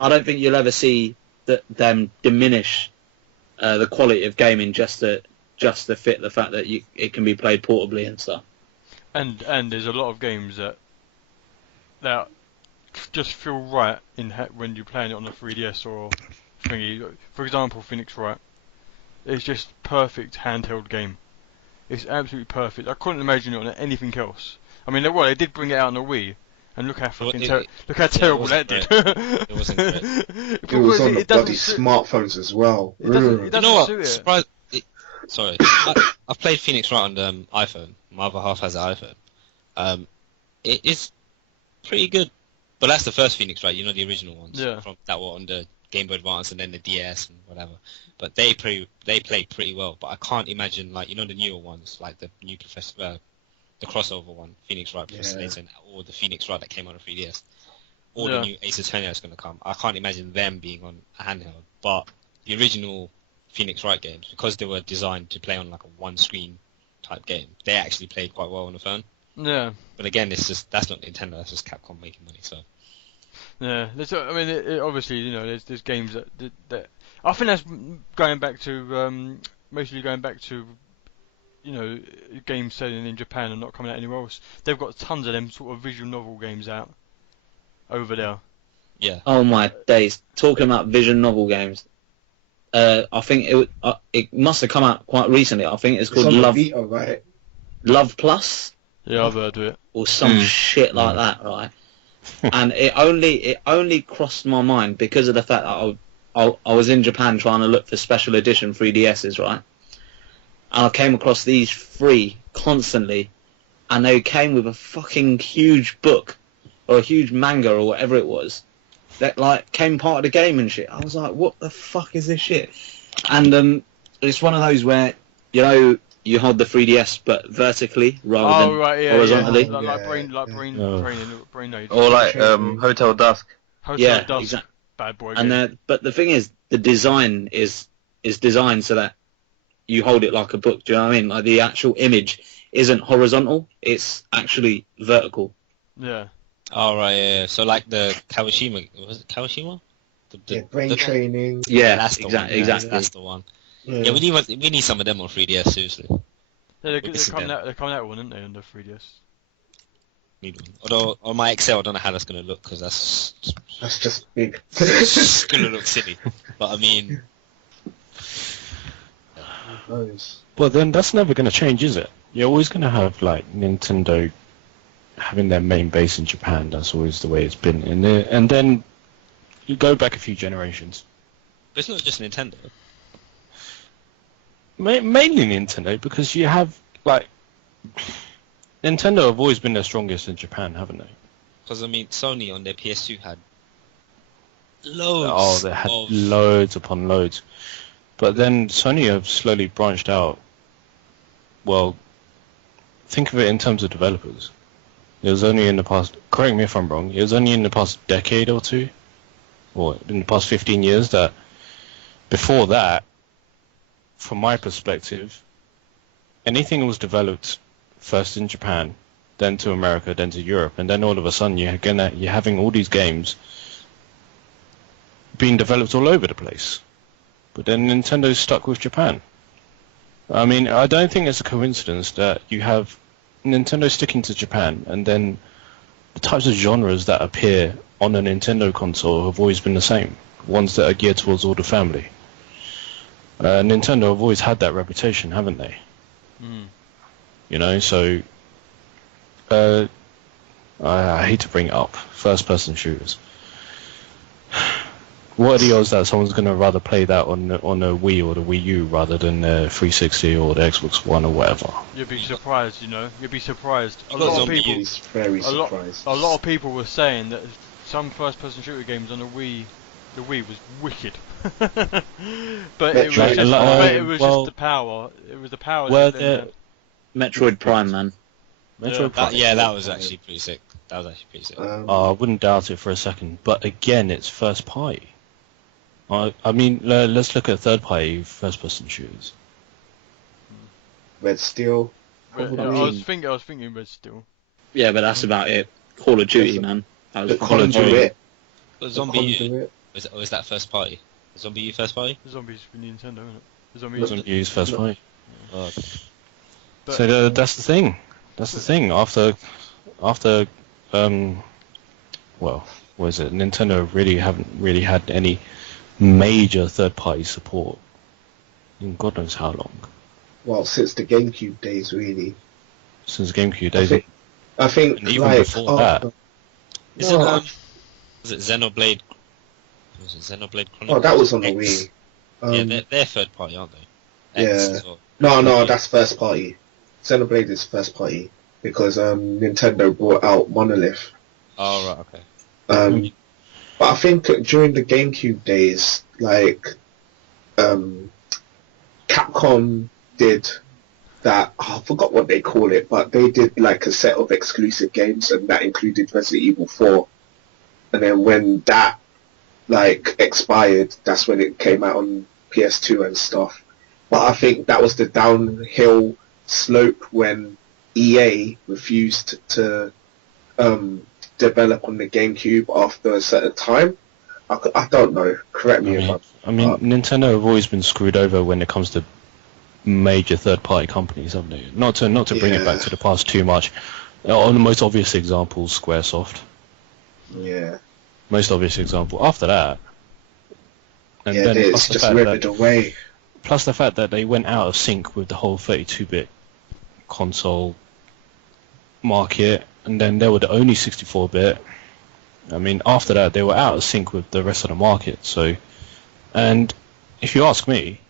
I don't think you'll ever see them diminish the quality of gaming just to fit the fact that it can be played portably and stuff. And there's a lot of games that just feel right when you're playing it on the 3DS or thingy. For example, Phoenix Wright. It's just perfect handheld game. It's absolutely perfect. I couldn't imagine it on anything else. I mean, they did bring it out on the Wii, and look how terrible that did. It wasn't great. It was on the bloody smartphones as well. It doesn't suit it. Surprise! Sorry, I've played Phoenix Wright on the iPhone. My other half has an iPhone. It is pretty good, but that's the first Phoenix Wright. You know, the original ones from that were on the Game Boy Advance and then the DS and whatever. But they play pretty well. But I can't imagine, like, you know, the newer ones, like the new the crossover one, Phoenix Wright plus Slayton, or the Phoenix Wright that came on the 3DS, or the new Ace Attorney that's going to come. I can't imagine them being on a handheld. But the original Phoenix Wright games, because they were designed to play on like a one-screen type game, they actually played quite well on the phone. Yeah. But again, that's not Nintendo. That's just Capcom making money. So. Yeah, obviously, you know, there's games that I think that's going back to mostly going back to, you know, games selling in Japan and not coming out anywhere else. They've got tons of them sort of visual novel games out over there. Yeah. Oh my days! Talking about visual novel games, I think it must have come out quite recently. I think it's called Love Vita, right? Love Plus. Yeah, I've heard of it. Or some shit like that, right? And it only crossed my mind because of the fact that I was in Japan trying to look for special edition 3DSs, right? And I came across these free constantly, and they came with a fucking huge book or a huge manga or whatever it was that like came part of the game and shit. I was like, what the fuck is this shit? And it's one of those where, you know, you hold the 3DS but vertically rather than horizontally. Yeah. Like brain training. Or like Hotel Dusk. Hotel Dusk. Exactly. Bad boy. And but the thing is, the design is designed so that you hold it like a book. Do you know what I mean? Like the actual image isn't horizontal; it's actually vertical. Yeah. Oh right, yeah. So like the Kawashima, was it Kawashima? brain training. Yeah, that's the exactly, one. exactly. That's the one. Yeah. Yeah, we need some of them on 3DS. Seriously, They're We're missing them. they're coming out one, aren't they, on the 3DS? Need one. Although on my Excel, I don't know how that's gonna look because that's That's just big. it's gonna look silly. But I mean, Well, then that's never going to change, is it? You're always going to have like Nintendo having their main base in Japan. That's always the way it's been. And then you go back a few generations. but it's not just Nintendo. Mainly Nintendo, because you have like Nintendo have always been the strongest in Japan, haven't they? Because I mean, Sony on their PS2 had loads. Oh, they had of... loads upon loads. But then Sony have slowly branched out. Well, think of it in terms of developers. It was only in the past, correct me if I'm wrong, it was only in the past decade or two, or in the past 15 years that, before that, from my perspective, anything that was developed first in Japan, then to America, then to Europe, and then all of a sudden you're having all these games being developed all over the place. But then Nintendo's stuck with Japan. I mean, I don't think it's a coincidence that you have Nintendo sticking to Japan, and then the types of genres that appear on a Nintendo console have always been the same. Ones that are geared towards all the family. Nintendo have always had that reputation, haven't they? Mm. You know, so I hate to bring it up. First-person shooters. What are the odds that someone's going to rather play that on a Wii or the Wii U rather than the 360 or the Xbox One or whatever? You'd be surprised, you know. You'd be surprised. A Got lot of zombie people, He's very surprised. a lot of people were saying that some first-person shooter games on the Wii was wicked. But it was Metroid just, Prime. just the power. It was the power. Well, that they had. Metroid Prime, man. Metroid Prime. That was actually pretty sick. That was actually pretty sick. I wouldn't doubt it for a second. But again, it's first party. I mean, let's look at third-party first-person shooters. Red Steel. I was thinking Red Steel. Yeah, but that's about it. Call of Duty, man. That The was Call of Duty. Conduit. But The Zombie U, Conduit. was that first party? Zombie U first party? The Zombies for Nintendo, isn't it? The Zombies. Doesn't use first party. But, So that's the thing. That's the thing. After, well, what is it? Nintendo really haven't really had any major third-party support in God knows how long. Well, since the GameCube days, really. Since GameCube days. I think And even like, before that. Is no, was it Xenoblade? Was it Xenoblade Chronicles? oh, that was on the X? Wii. Yeah, they're third party, aren't they? X Yeah. as well. No, that's first party. Xenoblade is first party because Nintendo brought out Monolith. Oh right, okay. But I think during the GameCube days, like Capcom did that. I forgot what they call it, but they did like a set of exclusive games, and that included Resident Evil 4. And then when that like expired, that's when it came out on PS2 and stuff. But I think that was the downhill slope when EA refused to develop on the GameCube after a certain time. I don't know. Correct me if I'm... Nintendo have always been screwed over when it comes to major third-party companies, haven't they? Not to bring it back to the past too much. On the most obvious example, Squaresoft. Yeah. Most obvious example. After that, and Yeah, then it's just rivered away. plus the fact that they went out of sync with the whole 32-bit console market, and then they were the only 64-bit. I mean, after that, they were out of sync with the rest of the market. So, and if you ask me,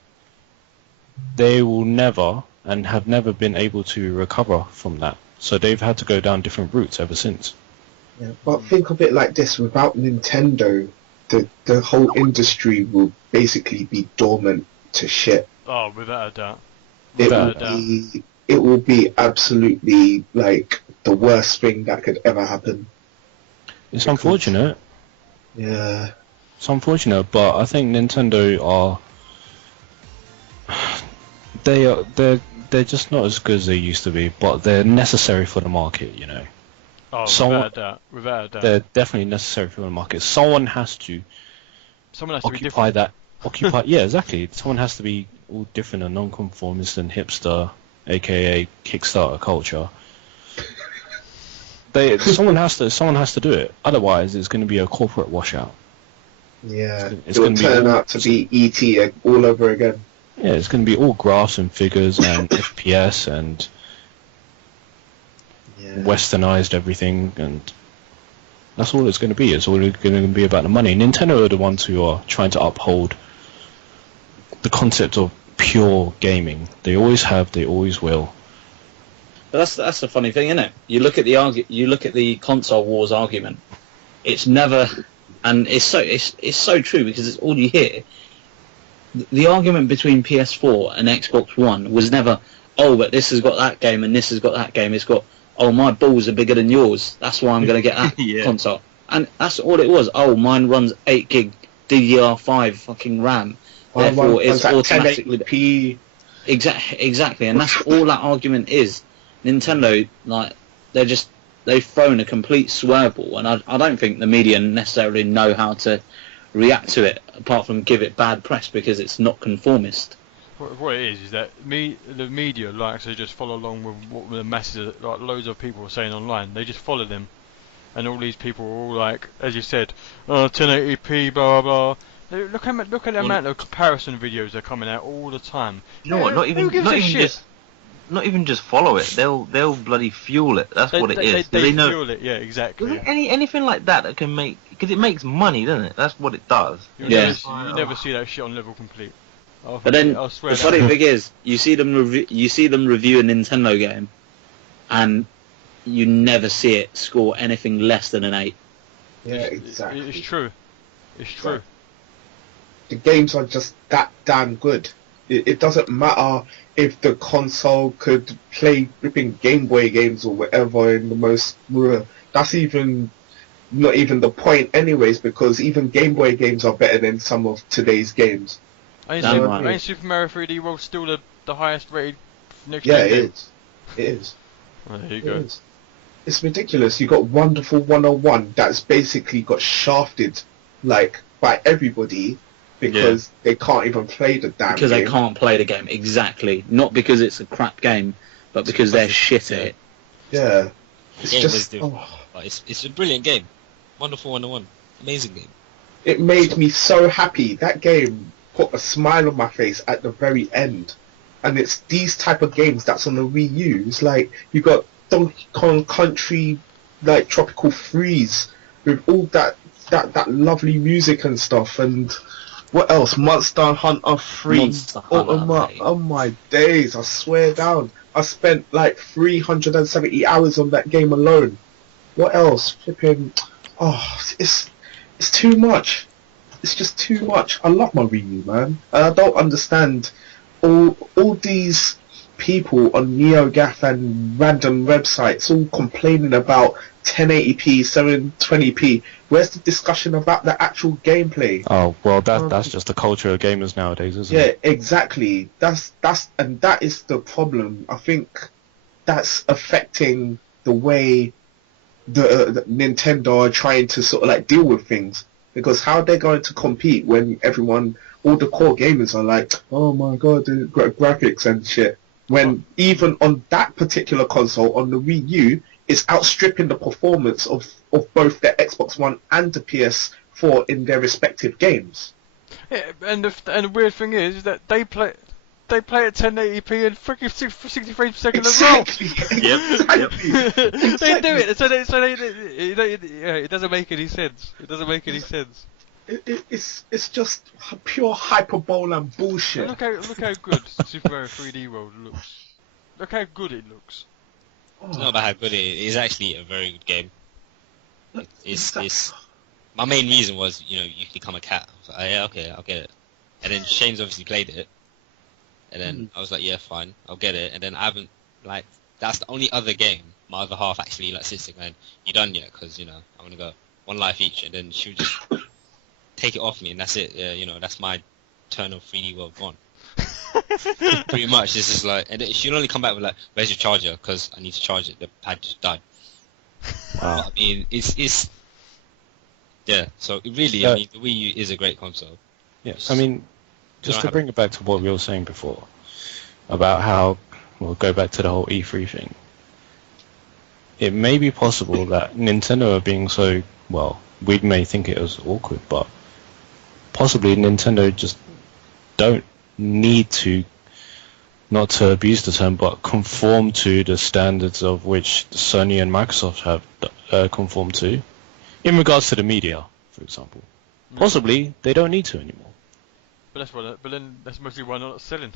they will never and have never been able to recover from that. So they've had to go down different routes ever since. Yeah, but think of it like this: without Nintendo, the whole industry will basically be dormant to shit. Oh, without a doubt. It will be absolutely like the worst thing that could ever happen. It's unfortunate. Yeah. It's unfortunate, but I think Nintendo are they're just not as good as they used to be, but they're necessary for the market, you know. Oh, Someone- without a doubt. They're definitely necessary for the market. Someone has to Someone has to be occupy different. that. Occupy. Yeah, exactly. Someone has to be all different and non-conformist and hipster, aka Kickstarter culture. Someone has to do it. Otherwise, it's going to be a corporate washout. Yeah, It's it will going to be turn all, out to be ET all over again. yeah, it's going to be all graphs and figures and FPS and Yeah. westernized everything, and that's all it's going to be. It's all going to be about the money. Nintendo are the ones who are trying to uphold the concept of pure gaming. They always have, they always will. But that's the funny thing, isn't it? You look at the console wars argument. It's never, and it's so true because it's all you hear. The argument between PS4 and Xbox One was never, oh, but this has got that game and this has got that game. It's got, oh, my balls are bigger than yours. That's why I'm going to get that Yeah. console. And that's all it was. Oh, mine runs 8 gig DDR5 fucking RAM. Therefore, it's automatically 1080p. Exactly, and that's all that argument is. Nintendo, like, they've thrown a complete swearball, and I don't think the media necessarily know how to react to it, apart from give it bad press because it's not conformist. What it is that the media likes to just follow along with what the masses, like loads of people are saying online. They just follow them, and all these people are all like, as you said, 1080p, blah blah blah. Look at the amount of comparison videos that are coming out all the time. You know what? Who gives a shit? Not even just follow it. They'll bloody fuel it. That's what it is. They know fuel it, yeah, exactly. anything like that can make, because it makes money, doesn't it? That's what it does. You Yeah. never see that shit on Level Complete. But then I'll swear the funny that. thing is, you see them review a Nintendo game, and you never see it score anything less than an 8. Yeah, exactly. It's true. It's true. The games are just that damn good. It doesn't matter if the console could play flipping Game Boy games or whatever in the most... That's not even the point anyways, because even Game Boy games are better than some of today's games. Ain't Damn Super, right. ain't Super Mario 3D World still the highest rated next Yeah, gen it game? is. It is. Oh, there you It go. is. It's ridiculous. You got Wonderful 101 that's basically got shafted like by everybody because they can't even play the damn Because game. they can't play the game, exactly. Not because it's a crap game, but because they're shit at it. Yeah. It's Game just is different. But it's a brilliant game. Wonderful 101. Amazing game. it made me so happy. That game put a smile on my face at the very end. And it's these type of games that's on the Wii U. It's like you got Donkey Kong Country, like Tropical Freeze, with all that lovely music and stuff. And what else? Monster Hunter 3. Monster Hunter, Oh my days! I swear down. I spent like 370 hours on that game alone. What else? Flipping. Oh, it's too much. It's just too much. I love my Wii U, man. And I don't understand all these people on NeoGAF and random websites all complaining about 1080p, 720p. Where's the discussion about the actual gameplay? Oh well, that's just the culture of gamers nowadays, isn't Yeah, it? exactly. That is the problem. I think that's affecting the way the Nintendo are trying to sort of like deal with things. Because how they're going to compete when all the core gamers are like, oh my god, the graphics and shit. When even on that particular console, on the Wii U, it's outstripping the performance of both the Xbox One and the PS4 in their respective games. Yeah, and the weird thing is that they play at 1080p and freaking 60 frames per second as well. Exactly. Yep. They do it, so it doesn't make any sense. It doesn't make any sense. It's just pure hyperbole and bullshit. Look how good Super Mario 3D World looks. Look how good it looks. It's not about how good it is. It's actually a very good game. It's my main reason was, you become a cat. I was like, oh, yeah, okay, I'll get it. And then Shane's obviously played it. And then I was like, yeah, fine, I'll get it. And then I haven't, that's the only other game my other half actually sits there going, you done yet? Because, I'm going to go one life each. And then she'll just take it off me and that's it. Yeah, that's my turn of 3D World gone. Pretty much, this is and then she'll only come back with where's your charger? Because I need to charge it. The pad just died. Wow. But, I mean, it's Yeah, so really, I mean, the Wii U is a great console. Yes, I mean, just to have bring it back to what we were saying before about how we'll go back to the whole E3 thing. It may be possible that Nintendo are being so, well, we may think it was awkward, but possibly Nintendo just don't need to, not to abuse the term, but conform to the standards of which Sony and Microsoft have conformed to in regards to the media, for example. Possibly they don't need to anymore. But that's why. But then that's mostly why they're not selling.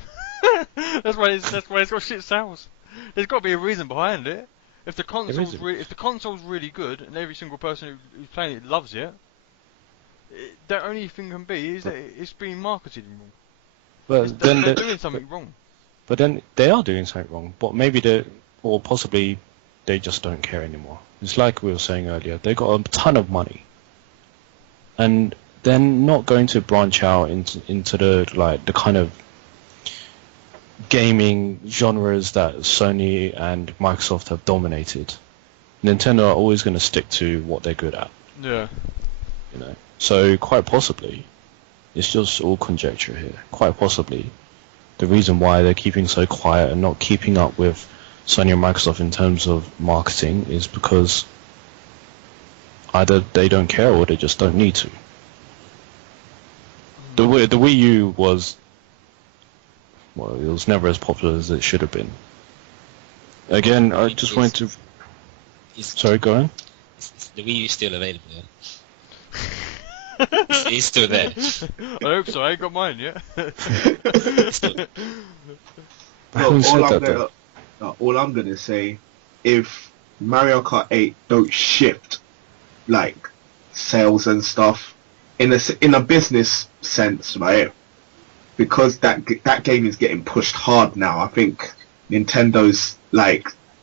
that's why it's got shit sales. There's got to be a reason behind it. If the console's really good and every single person who's playing it loves it, the only thing can be is that it's being marketed wrong. But They're doing something wrong. But then they are doing something wrong. But maybe or possibly they just don't care anymore. It's like we were saying earlier. They got a ton of money, and they're not going to branch out into the kind of gaming genres that Sony and Microsoft have dominated. Nintendo are always going to stick to what they're good at. Yeah. You know. So quite possibly, it's just all conjecture here. Quite possibly, the reason why they're keeping so quiet and not keeping up with Sony and Microsoft in terms of marketing is because either they don't care or they just don't need to. The Wii U was, well, it was never as popular as it should have been. Again, I just wanted to... Sorry, go on. The Wii U is still available, yeah? it's still there. I hope so, I ain't got mine yet. All I'm gonna say, if Mario Kart 8 don't shift like sales and stuff in a business sense, right? Because that game is getting pushed hard now. I think Nintendo's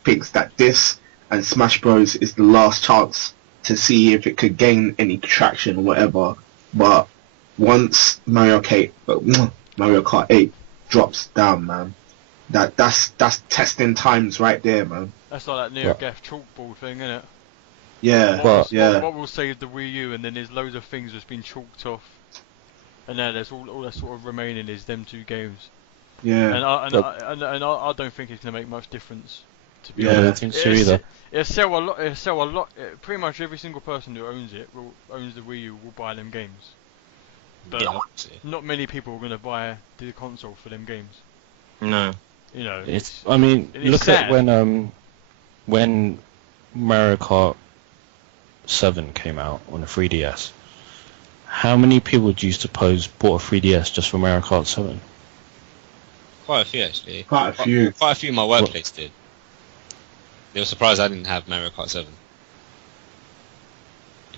thinks that this and Smash Bros is the last chance to see if it could gain any traction or whatever. But once Mario Kart 8 drops down, man, that's testing times right there, man. That's like that NeoGaf chalkboard thing, isn't it? Yeah, What will save the Wii U, and then there's loads of things that's been chalked off, and now there's all that's sort of remaining is them two games. Yeah. And I don't think it's gonna make much difference. To be I don't honest, think so either. It'll sell a lot. It'll sell a lot. Pretty much every single person who owns the Wii U will buy them games. But Yeah, not many people are gonna buy the console for them games. No. You know. I mean, it's look sad. at when Mario Kart 7 came out on the 3DS. How many people do you suppose bought a 3DS just for Mario Kart 7? Quite a few, actually. Quite a few. Quite a few in my workplace did. They were surprised I didn't have Mario Kart 7.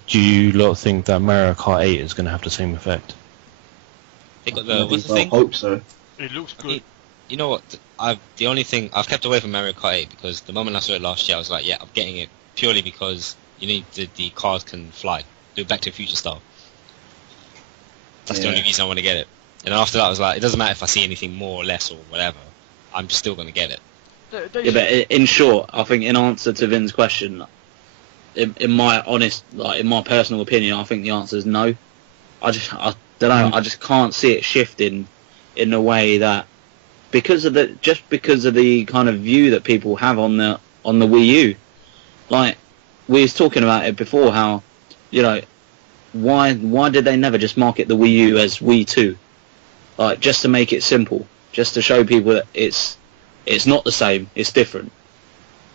Do you lot think that Mario Kart 8 is going to have the same effect? They got what's the thing? I hope so. It looks good. You know what? The only thing I've kept away from Mario Kart 8 because the moment I saw it last year, I was like, yeah, I'm getting it purely because you need the cars can fly, do Back to the Future style. That's the only reason I want to get it. And then after that, I was like, it doesn't matter if I see anything more or less or whatever. I'm still going to get it. Yeah, but in short, I think in answer to Vin's question, in my personal opinion, I think the answer is no. I don't know. I just can't see it shifting in a way that because of the kind of view that people have on the Wii U. Like we was talking about it before, how why did they never just market the Wii U as Wii 2? Like just to make it simple, just to show people that it's not the same, it's different,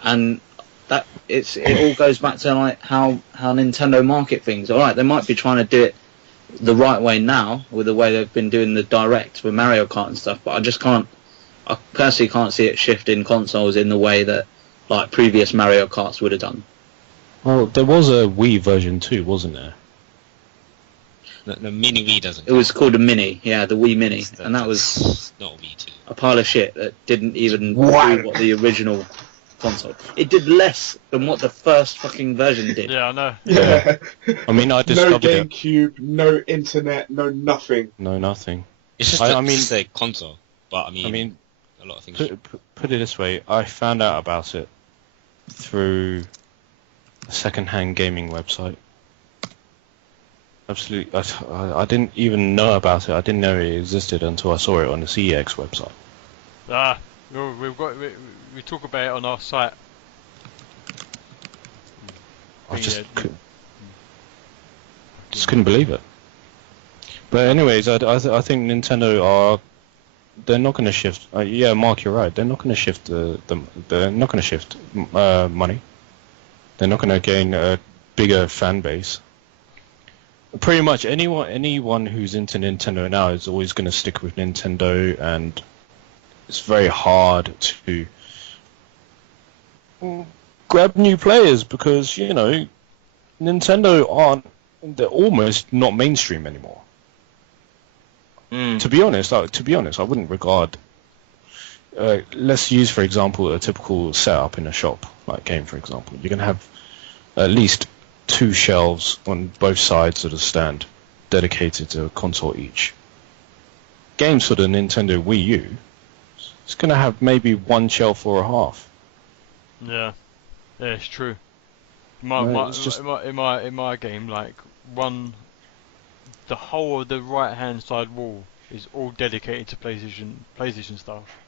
and that it all goes back to like how Nintendo market things. All right, they might be trying to do it the right way now with the way they've been doing the direct with Mario Kart and stuff, but I personally can't see it shifting consoles in the way that like previous Mario Karts would have done. Well, there was a Wii version too, wasn't there? The mini Wii doesn't. It was called a Mini, yeah, the Wii Mini, and that was not Wii 2. a pile of shit that didn't even do what the original console. It did less than what the first fucking version did. Yeah, I know. Yeah. I mean, I No discovered it. GameCube, no internet, no nothing. No, nothing. It's just I mean, a console, but I mean a lot of things. Put it this way, I found out about it through a second-hand gaming website. Absolutely. I didn't even know about it. I didn't know it existed until I saw it on the CEX website. No, we talk about it on our site. I just Yeah. just couldn't believe it. But anyways, I think Nintendo are. They're not going to shift. Yeah, Mark, you're right. They're not going to shift they're not going to shift money. They're not going to gain a bigger fan base. Pretty much anyone who's into Nintendo now is always going to stick with Nintendo, and it's very hard to grab new players because Nintendo they're almost not mainstream anymore. To be honest, I wouldn't regard. Let's use, for example, a typical setup in a shop, like Game, for example. You're gonna have at least 2 shelves on both sides of the stand dedicated to a console each. Games for the Nintendo Wii U, it's gonna have maybe 1 shelf or a half. Yeah, it's true. In my game, like the whole of the right hand side wall is all dedicated to PlayStation stuff.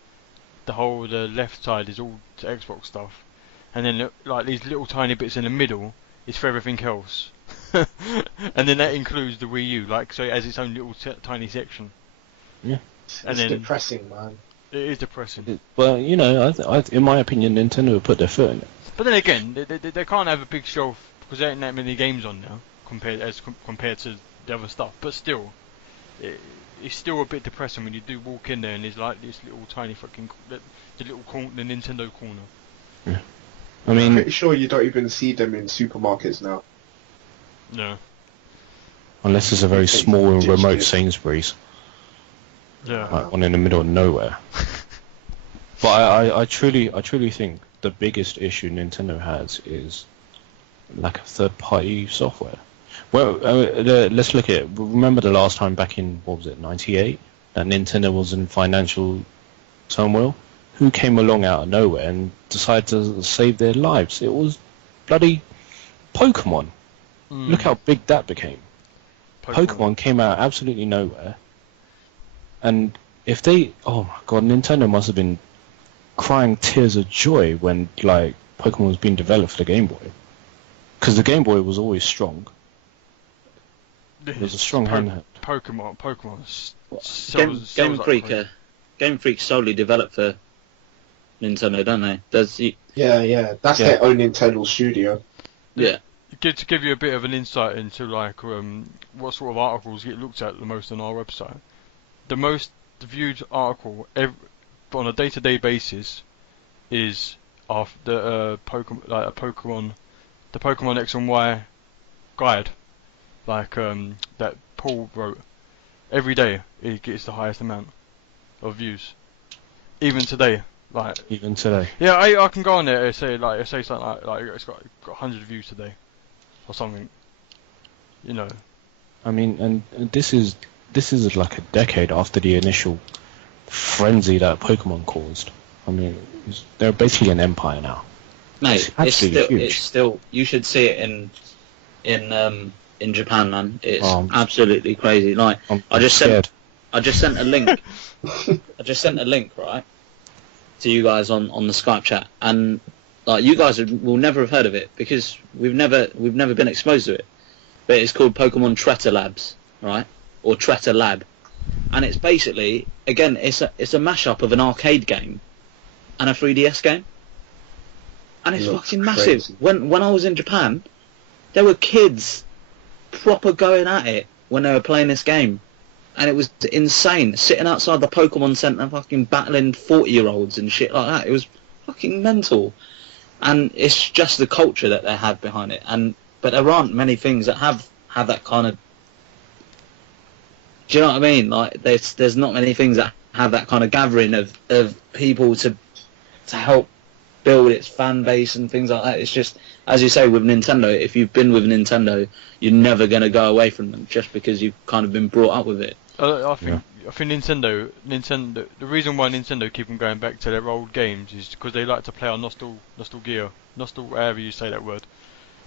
The whole of the left side is all to Xbox stuff, and then like these little tiny bits in the middle is for everything else. And then that includes the Wii U, like so it has its own little tiny section. Yeah, and it's then depressing, man. it is depressing. Well, in my opinion, Nintendo have put their foot in it. But then again, they can't have a big shelf because there ain't that many games on now compared to the other stuff. But still, it's still a bit depressing when you do walk in there and there's like this little tiny fucking the Nintendo corner. Yeah. I I'm mean, pretty sure you don't even see them in supermarkets now. No. unless it's a very small and remote Sainsbury's, Yeah. like one in the middle of nowhere. But I truly think the biggest issue Nintendo has is lack of third-party software. Well, let's look at it. Remember the last time back in, what was it, 98, that Nintendo was in financial turmoil? Who came along out of nowhere and decided to save their lives? It was bloody Pokemon. Look how big that became. Pokemon came out absolutely nowhere. And if they... Oh my god, Nintendo must have been crying tears of joy when, like, Pokemon was being developed for the Game Boy. Because the Game Boy was always strong. It was a strong handheld. Pokemon Game Freak. Game Freak solely developed for Nintendo, don't they? Yeah. That's their own internal studio. Yeah. To give you a bit of an insight into like what sort of articles get looked at the most on our website, the most viewed article on a day-to-day basis is the Pokemon X and Y guide, like that Paul wrote. Every day it gets the highest amount of views. Even today. Yeah, I can go on there and say something like it's got 100 views today, or something. I mean, and this is like a decade after the initial frenzy that Pokemon caused. I mean, they're basically an empire now. Mate, it's still. You should see it in Japan, man. It's absolutely crazy. Like, I just sent a link. I just sent a link, right, to you guys on the Skype chat, and like you guys will never have heard of it because we've never been exposed to it. But it's called Pokemon Tretter Labs, right, or Tretter Lab, and it's basically, again, it's a mashup of an arcade game and a 3DS game, and it's fucking massive. When I was in Japan, there were kids proper going at it when they were playing this game. And it was insane, sitting outside the Pokemon Center fucking battling 40-year-olds and shit like that. It was fucking mental. And it's just the culture that they have behind it. But there aren't many things that have that kind of... Do you know what I mean? Like, there's not many things that have that kind of gathering of people to help build its fan base and things like that. It's just, as you say, with Nintendo, if you've been with Nintendo, you're never going to go away from them just because you've kind of been brought up with it. I think Nintendo. The reason why Nintendo keep on going back to their old games is because they like to play on nostalgia, however you say that word.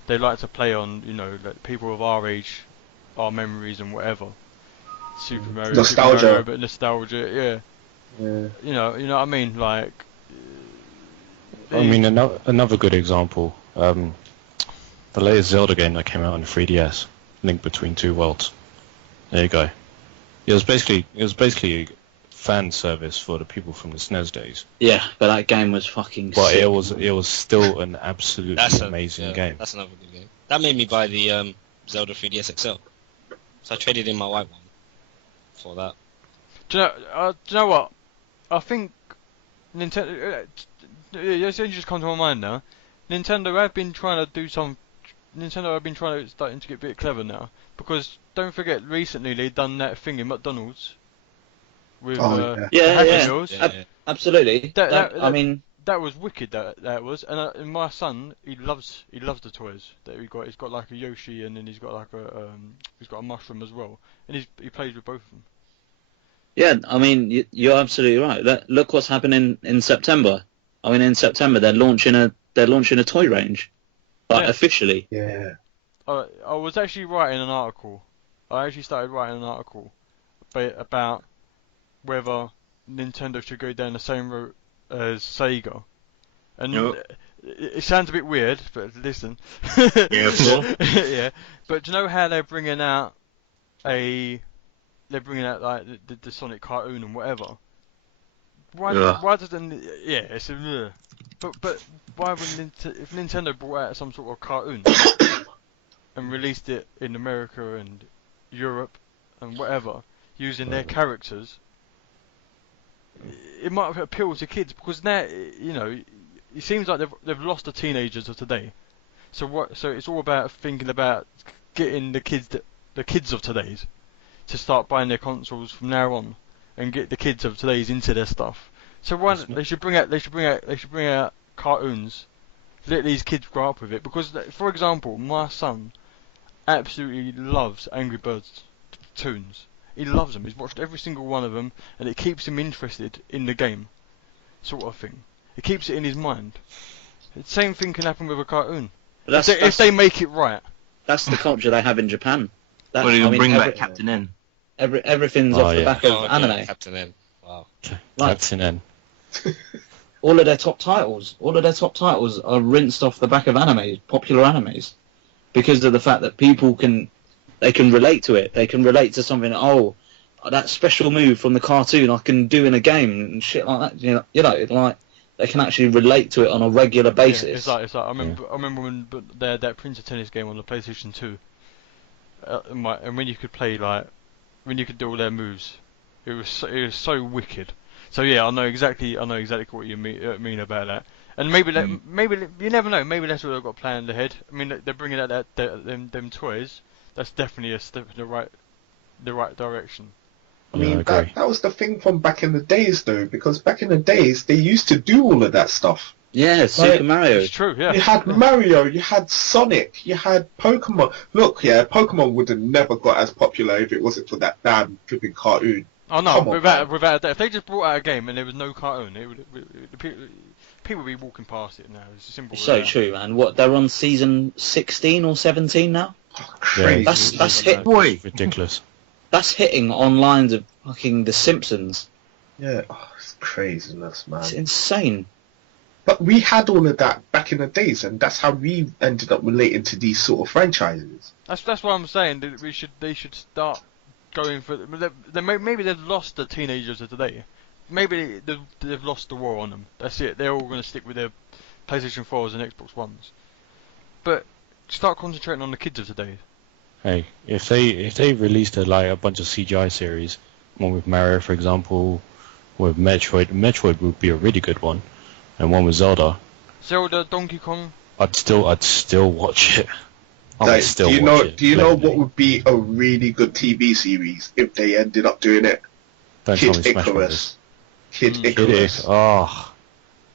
They like to play on, like people of our age our memories and whatever. Super Mario, Nostalgia. Super Mario, but nostalgia, yeah. Yeah. You know what I mean? Like, I mean, another good example, the latest Zelda game that came out on the 3DS, Link Between Two Worlds. There you go. It was basically fan service for the people from the SNES days. Yeah, but that game was fucking But sick. it was still an absolutely amazing game. That's another good game. That made me buy the Zelda 3DS XL. So I traded in my white one for that. do you know what? I think Nintendo. It's just come to my mind now. Nintendo have been trying to do some. Nintendo have been starting to get a bit clever now, because don't forget recently they done that thing in McDonald's with Oh, Yeah, Happy yeah. Meals. Absolutely. That- I mean, That was wicked. That was, and my son, he loves the toys that we got. He's got like a Yoshi, and then he's got like he's got a mushroom as well, and he plays with both of them. yeah, I mean, you're absolutely right. Look what's happening in September. I mean, in September they're launching a toy range, like Yeah. officially. Yeah. I was actually writing an article. I actually started writing an article about whether Nintendo should go down the same route as Sega. And Yep. it sounds a bit weird, but listen. Yeah, of course. Yeah, but do you know how they're bringing out like the Sonic cartoon and whatever? Ugh. Why doesn't it's a but why would if Nintendo brought out some sort of cartoon and released it in America and Europe and whatever using their characters, it might appeal to kids, because now it seems like they've lost the teenagers of today. So it's all about thinking about getting the kids of today's to start buying their consoles from now on, and get the kids of today's into their stuff. So why they should bring out cartoons, let these kids grow up with it. Because, for example, my son absolutely loves Angry Birds tunes. He loves them. He's watched every single one of them, and it keeps him interested in the game, sort of thing. It keeps it in his mind. The same thing can happen with a cartoon. But If they make it right. that's the culture they have in Japan. Well, you bring back Captain N. Everything's Oh, off the yeah. back of Oh, anime. yeah, Captain N. Wow. Like, Captain N. all of their top titles are rinsed off the back of animes, popular animes, because of the fact that people can relate to it. They can relate to something. Oh, that special move from the cartoon I can do in a game and shit like that. You know, like they can actually relate to it on a regular basis. Yeah, it's like I remember when they had that Prince of Tennis game on the PlayStation 2, and when you could play when you could do all their moves, it was so wicked. So yeah, I know exactly what you mean about that. And maybe you never know. Maybe that's what they've got planned ahead. I mean, they're bringing out them toys. That's definitely a step in the right direction. I Yeah, I mean, agree. that was the thing from back in the days, though, because back in the days, they used to do all of that stuff. Yeah, Super Mario. It's true. Yeah. You had Mario, you had Sonic, you had Pokemon. Look, yeah, Pokemon would have never got as popular if it wasn't for that damn flipping cartoon. Oh no, Come on, without man. that, if they just brought out a game and there was no cartoon, people would be walking past it now. It's simple. It's as so that. true, man. What, they're on season 16 or 17 now? Oh, crazy. That's hit. Boy. Ridiculous. That's hitting on lines of fucking The Simpsons. Yeah, it's craziness, man. It's insane. But we had all of that back in the days, and that's how we ended up relating to these sort of franchises. That's what I'm saying. That they should start going for. Maybe they've lost the teenagers of today. Maybe they've lost the war on them. That's it. They're all going to stick with their PlayStation 4s and Xbox Ones. But start concentrating on the kids of today. Hey, if they released a bunch of CGI series, one with Mario, for example, with Metroid would be a really good one, and one with Zelda, Zelda, Donkey Kong. I'd still watch it. I would Like, still do you watch know? it. Do you know blatantly. what would be a really good TV series if they ended up doing it? Don't tell me Kid Smash Brothers. Icarus. Kid Mm. It Icarus. is. Oh,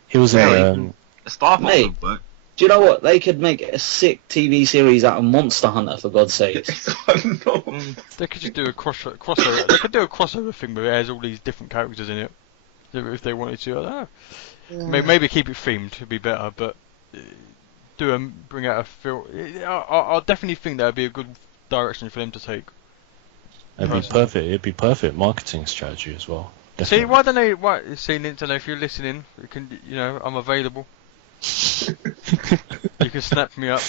he was in. Mate. Star Fox Mate. would work. Do you know what? They could make a sick TV series out of Monster Hunter, for God's sake. No. They could just do a crossover. They could do a crossover thing where it has all these different characters in it, if they wanted to. I don't know. Maybe keep it themed would be better, but bring out a film. I definitely think that would be a good direction for them to take. It'd be perfect marketing strategy as well. See, Definitely. why don't they? See, Nintendo, if you're listening, you can, I'm available. You can snap me up.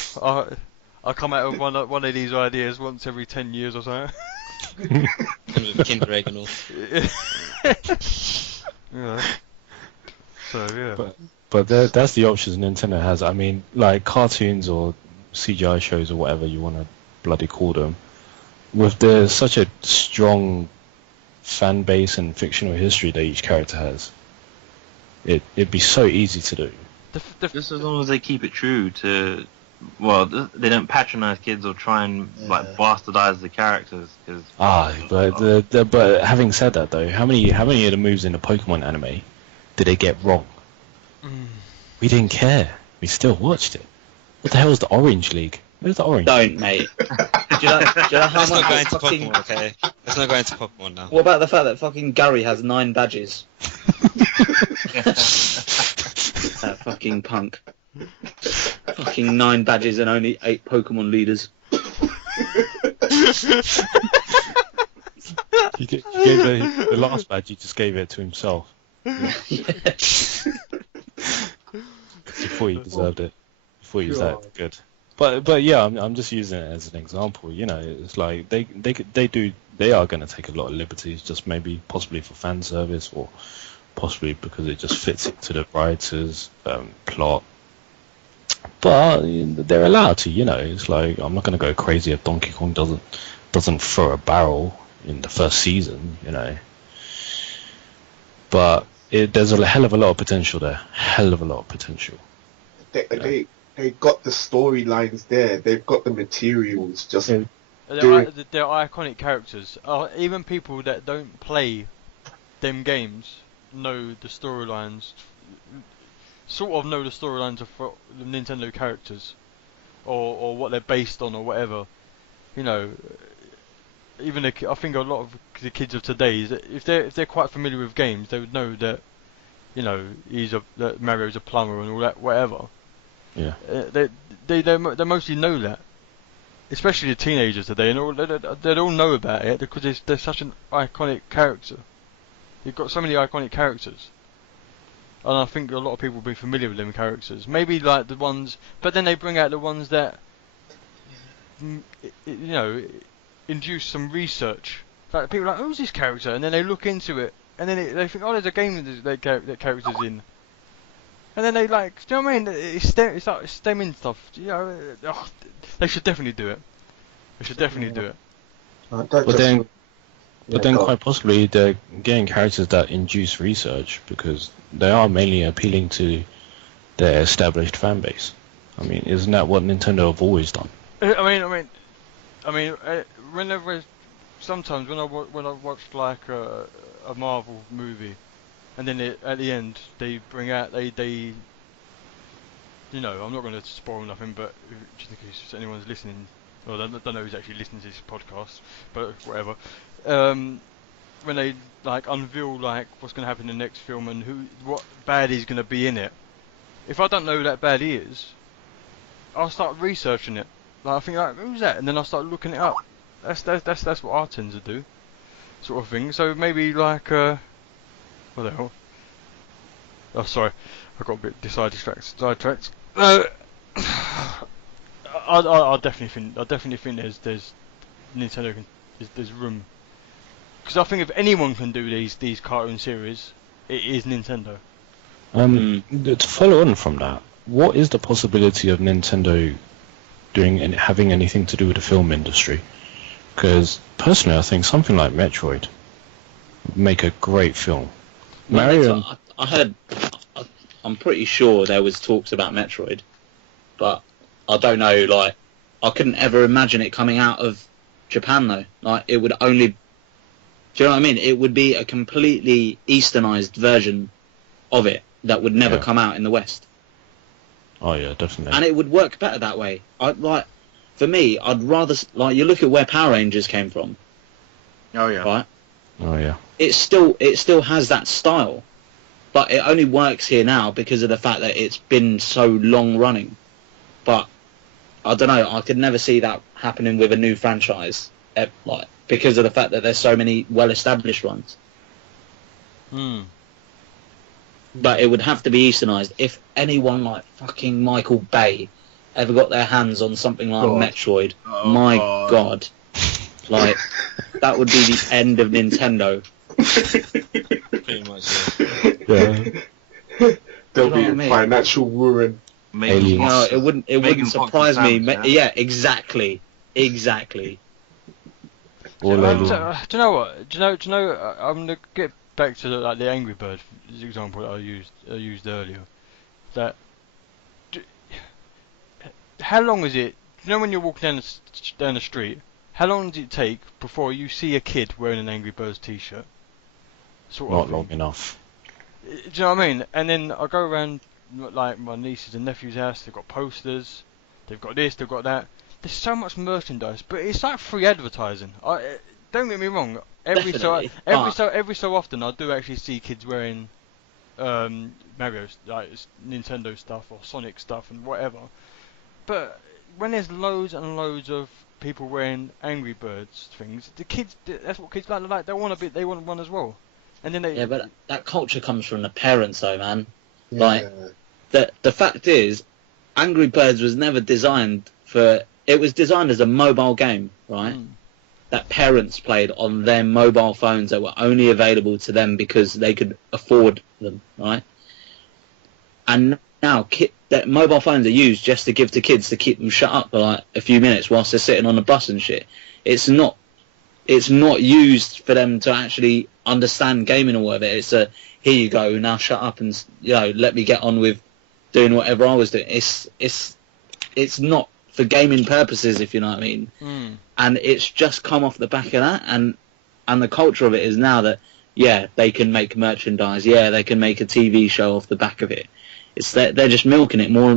I'll come out with one of these ideas once every 10 years or so. Kinder Egg and all. Yeah. So yeah. But that's the options Nintendo has. I mean, like cartoons or CGI shows or whatever you want to bloody call them, with such a strong fan base and fictional history that each character has, it'd be so easy to do. Just as long as they keep it true to, well, they don't patronize kids or try and like bastardize the characters. But having said that though, how many of the moves in the Pokemon anime did they get wrong? We didn't care. We still watched it. What the hell is the Orange League? Where's the Orange? Don't, mate. Do you know how Let's not much go into fucking... Pokemon, okay? Let's not go into Pokemon now. What about the fact that fucking Gary has 9 badges? That fucking punk. Fucking 9 badges and only 8 Pokemon leaders. He gave the last badge. He just gave it to himself. Yeah. He thought he deserved it. He thought he was that good. But yeah, I'm just using it as an example. It's like they are going to take a lot of liberties, just possibly for fan service or possibly because it just fits into the writer's plot. But they're allowed to. It's like I'm not going to go crazy if Donkey Kong doesn't throw a barrel in the first season. But there's a hell of a lot of potential there. Hell of a lot of potential. They got the storylines there. They've got the materials. Just They're iconic characters. Even people that don't play them games know the storylines. Sort of know the storylines of the Nintendo characters, or what they're based on, or whatever. Even I think a lot of the kids of today, if they're quite familiar with games, they would know that that Mario's a plumber and all that, whatever. Yeah. They mostly know that, especially the teenagers today, and they all know about it because they're such an iconic character. You've got so many iconic characters, and I think a lot of people will be familiar with them characters. Maybe like the ones, but then they bring out the ones that induce some research. Like people are like, who's this character? And then they look into it, and then they think, oh, there's a game that character's in. And then they like, do you know what I mean? It's like stemming stuff. They should definitely do it. They should definitely do it. But then quite possibly they're getting characters that induce research because they are mainly appealing to their established fan base. I mean, isn't that what Nintendo have always done? Whenever, sometimes when I watched like a Marvel movie, and then at the end they bring out I'm not going to spoil nothing, but just in case anyone's listening, or I don't know who's actually listening to this podcast, but whatever. When they like unveil like what's going to happen in the next film and what baddie's going to be in it, if I don't know who that baddie is, I'll start researching it. Like I think like, who's that, and then I'll start looking it up. That's what I tend to do, sort of thing. So maybe like what the hell? Oh, sorry, I got a bit sidetracked. I definitely think there's Nintendo there's room, because I think if anyone can do these cartoon series, it is Nintendo. To follow on from that, what is the possibility of Nintendo doing and having anything to do with the film industry? Because personally, I think something like Metroid would make a great film. Mario. I heard. I'm pretty sure there was talks about Metroid, but I don't know. Like, I couldn't ever imagine it coming out of Japan though. Like, it would only. Do you know what I mean? It would be a completely Easternized version of it that would never come out in the West. Oh yeah, definitely. And it would work better that way. For me, I'd rather you look at where Power Rangers came from. Oh yeah. Right. Oh yeah. It still has that style, but it only works here now because of the fact that it's been so long running. But I don't know. I could never see that happening with a new franchise, like because of the fact that there's so many well-established ones. Hmm. But it would have to be Easternized. If anyone like fucking Michael Bay ever got their hands on something like God. Metroid, Oh, my God. God, like that would be the end of Nintendo. Pretty much. Yeah. There'll You know be what I mean? financial ruin. Megan Aliens. No, Fox- it wouldn't. It Megan wouldn't Fox surprise and me. Samus, Yeah, exactly. All Do alien. you know what? Do you know? I'm gonna get back to the Angry Bird example that I used earlier. That d- how long is it? Do you know when you're walking down the street? How long does it take before you see a kid wearing an Angry Birds t-shirt? Sort Not of long thing. enough. Do you know what I mean? And then I go around like my nieces and nephews' house. They've got posters. They've got this. They've got that. There's so much merchandise, but it's like free advertising. Don't get me wrong. Definitely. Every so often, I do actually see kids wearing Mario, like Nintendo stuff or Sonic stuff and whatever. But when there's loads and loads of people wearing Angry Birds things, the kids, that's what kids like. They want a bit. They want one as well. And then they. Yeah, but that culture comes from the parents, though, man. Yeah. Like, the fact is, Angry Birds was never designed for. It was designed as a mobile game, right? Mm. That parents played on their mobile phones that were only available to them because they could afford them, right? And now that mobile phones are used just to give to kids to keep them shut up for like a few minutes whilst they're sitting on a bus and shit. It's not used for them to actually understand gaming or whatever. It's a here you go, now shut up and let me get on with doing whatever I was doing. It's not for gaming purposes, if you know what I mean. Mm. And it's just come off the back of that, and the culture of it is now that they can make merchandise, they can make a TV show off the back of it. It's that they're just milking it more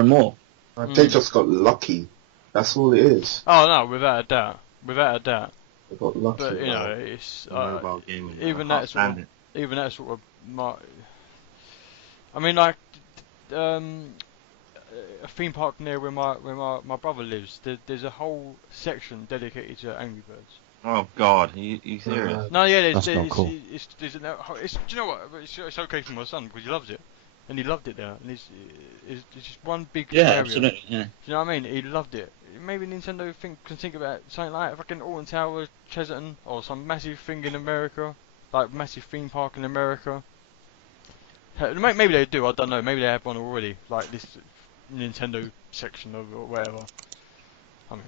and more. They just got lucky. That's all it is. Oh no, without a doubt. They got lucky. But you know, man. it's mobile gaming. even I that can't sort of, stand it. even that sort of. I mean, like a theme park near where my brother lives. There's a whole section dedicated to Angry Birds. Oh God, you serious? No, yeah, That's not cool. do you know what? It's okay for my son because he loves it, and he loved it there. And it's just one big Yeah, area. absolutely. Yeah. Do you know what I mean? He loved it. Maybe Nintendo can think about something like fucking Alton Tower, Chesterton, or some massive thing in America, like massive theme park in America. Maybe they do. I don't know. Maybe they have one already, like this Nintendo section or whatever. I mean,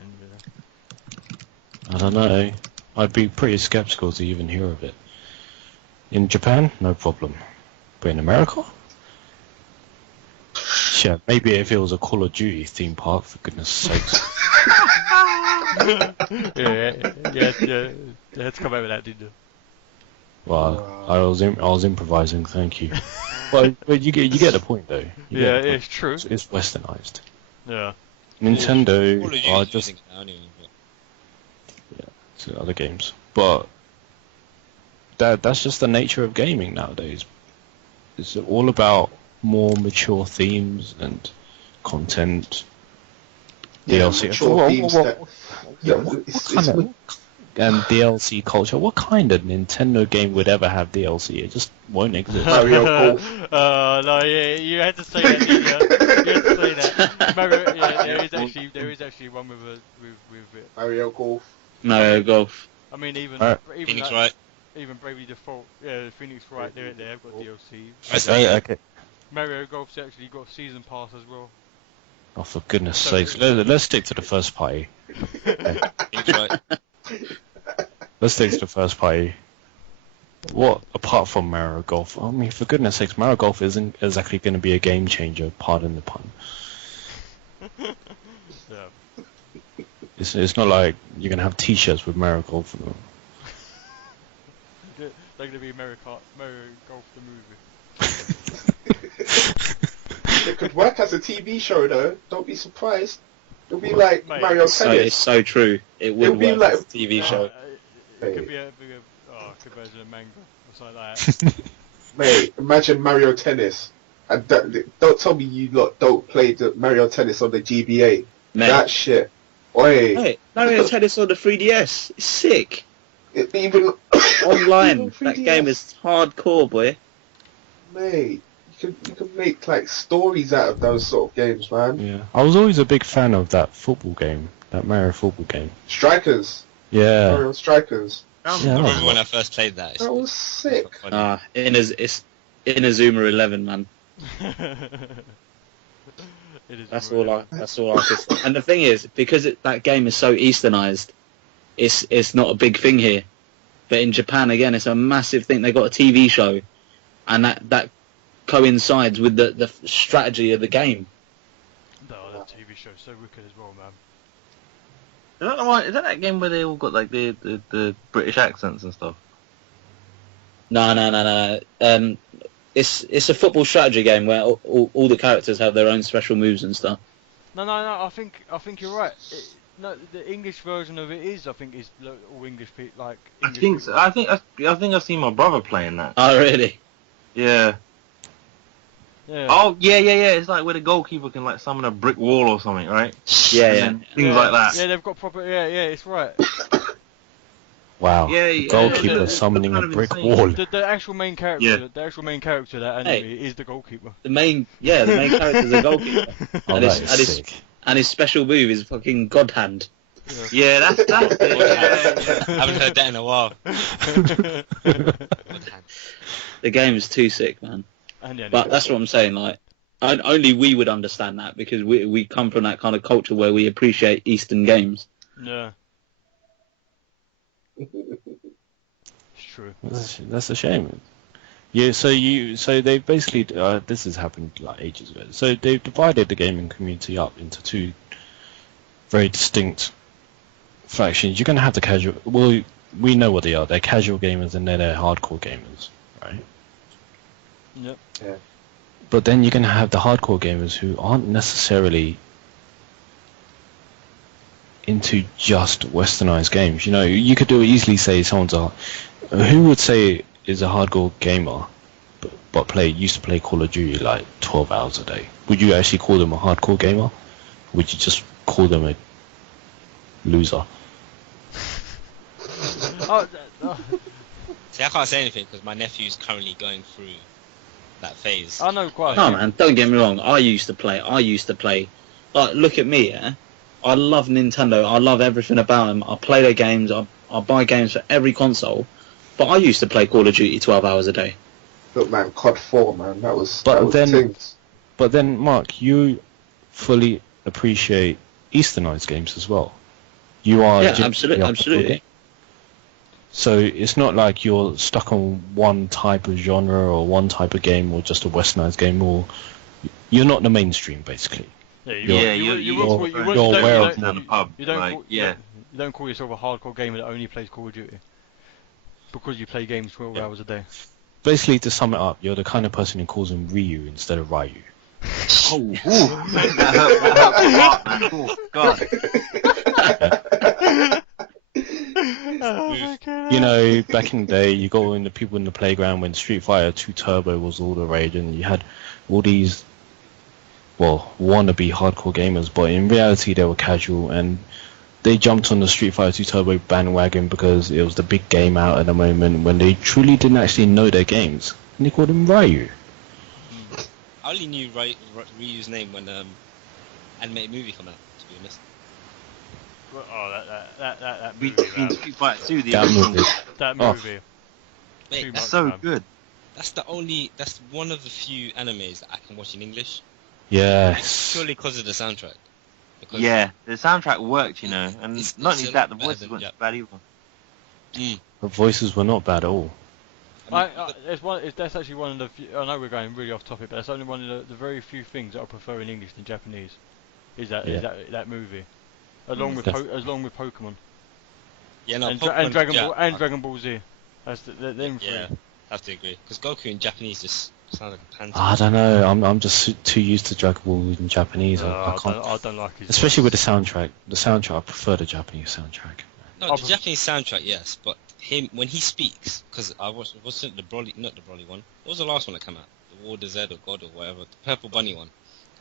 I don't know. I'd be pretty skeptical to even hear of it. In Japan, no problem. But in America? Yeah, maybe if it was a Call of Duty theme park, for goodness sakes. yeah. They had to come out with that, didn't you? Well, I was improvising. Thank you. But you get the point though. You get Yeah, the point. it's true. It's westernized. Yeah. Nintendo Call of Duty are is just using it now anyway, but to other games, but that's just the nature of gaming nowadays. It's all about more mature themes and content. DLC. mature themes that- What it's kind of and DLC culture? What kind of Nintendo game would ever have DLC? It just won't exist. Mario Golf. No, yeah, you had to say that, didn't you? You had to say that. Mario, yeah, there is actually one with it. Mario Golf. Mario Golf. I mean, even Phoenix that, Wright. even Bravely Default, yeah, Phoenix Wright, they've got DLC. Okay. Mario Golf's actually got a season pass as well. Oh, for goodness sakes! Let's stick to the first party. Phoenix Wright. Let's stick to the first party. What apart from Mario Golf? I mean, for goodness sakes, Mario Golf isn't exactly going to be a game changer. Pardon the pun. Yeah. It's not like you're going to have T-shirts with Mario Golf on them. They're gonna be Mario Golf the movie. It could work as a TV show though. Don't be surprised. It'll be like Mate, Mario So Tennis. it's so true. It would It'll be work like- as a TV show. It could be a bigger, could be as a manga or something like that. Mate, imagine Mario Tennis. And don't tell me you lot don't play the Mario Tennis on the GBA. Mate, That shit. Oi. hey, Mario Tennis on the 3DS. It's sick. Even Online, even that 3DS, game is hardcore, boy. mate. You can make like stories out of those sort of games, man. Yeah, I was always a big fan of that football game, that Mario football game. Strikers. Yeah, Mario Strikers. Um, Yeah. I remember when I first played that. That was sick. Funny. It's Inazuma 11, man. It is That's really- all I can say. And the thing is, because that game is so Easternized, it's not a big thing here. But in Japan, again, it's a massive thing. They got a TV show, and that coincides with the strategy of the game. No, that TV show's so wicked as well, man. Is that game where they all got like the British accents and stuff? No. It's a football strategy game where all the characters have their own special moves and stuff. No. I think you're right. No, the English version of it is. I think is all English people like. I English think people. so. I think I've seen my brother playing that. Oh, really? Yeah. Yeah. Oh yeah. It's like where the goalkeeper can like summon a brick wall or something, right? Yeah, And yeah. then things like that. Yeah, they've got proper. Yeah, it's right. wow. Yeah, the yeah, goalkeeper yeah, summoning kind a of brick insane. wall. The actual main character. Yeah. The actual main character of that anime is the goalkeeper. The main character's a goalkeeper, Oh, And that it's- and is it's- sick. and his special move is fucking God Hand. Yeah, that's it. I haven't heard that in a while. The game is too sick, man. And the But anime. that's what I'm saying. Like, only we would understand that because we come from that kind of culture where we appreciate Eastern games. Yeah. It's true. That's a shame. Yeah, so they basically this has happened like ages ago. So they've divided the gaming community up into two very distinct factions. You're gonna have the casual. Well, we know what they are. They're casual gamers and they're hardcore gamers, right? Yep. But then you're gonna have the hardcore gamers who aren't necessarily into just westernized games. You know, you could easily say someone's who would say is a hardcore gamer, but used to play Call of Duty like 12 hours a day. Would you actually call them a hardcore gamer? Would you just call them a loser? Oh, See, I can't say anything because my nephew's currently going through that phase. I know quite. No, man, don't get me wrong. I used to play. Like, look at me, yeah. I love Nintendo. I love everything about them. I play their games. I buy games for every console. But I used to play Call of Duty 12 hours a day. Look, man, COD 4, man. That was. But that was then- things. But then, Mark, you fully appreciate Easternized games as well. You are Yeah, genuinely absolutely. So it's not like you're stuck on one type of genre or one type of game or just a westernized game, or you're not the mainstream basically. Yeah, You're don't- aware you of don't- down the pub. You don't, like, call, yeah. you don't call yourself a hardcore gamer that only plays Call of Duty because you play games 12 hours a day. Basically, to sum it up, you're the kind of person who calls him Ryu instead of Ryu. That hurt my heart, man. Oh, God. You know, back in the day, you go in the people in the playground when Street Fighter 2 Turbo was all the rage, and you had all these, well, wannabe hardcore gamers, but in reality they were casual, and they jumped on the Street Fighter 2 Turbo bandwagon because it was the big game out at the moment when they truly didn't actually know their games, and they called him Ryu. I only knew Ryu's name when animated movie came out, to be honest. Oh, that We movie, man. Street Fighter 2, the That original. movie. That Oh. movie. Mate, Too that's, much, So man. good. that's one of the few animes that I can watch in English, Yes. purely because of the soundtrack. Because Yeah, the soundtrack worked, you know, and It's- not it's only a that, lot the better voices than- weren't yeah. bad either. The voices were not bad at all. That's actually one of the few, I know we're going really off topic, but that's only one of the very few things that I prefer in English than Japanese. Is that movie, along with along with Pokemon yeah, no, and Pokemon, Dragon yeah, Ball and Dragon Ball Z. That's them three. Yeah, I have to agree. Because Goku in Japanese just sounds like a panther. I don't know. I'm just too used to Dragon Ball in Japanese. I can't. I don't like his Especially voice. with the soundtrack. The soundtrack, I prefer the Japanese soundtrack. No, Oh, the but- Japanese soundtrack, yes, but him when he speaks, because I wasn't the Broly, not the Broly one. What was the last one that came out? The War of Z or God or whatever, the Purple Bunny one.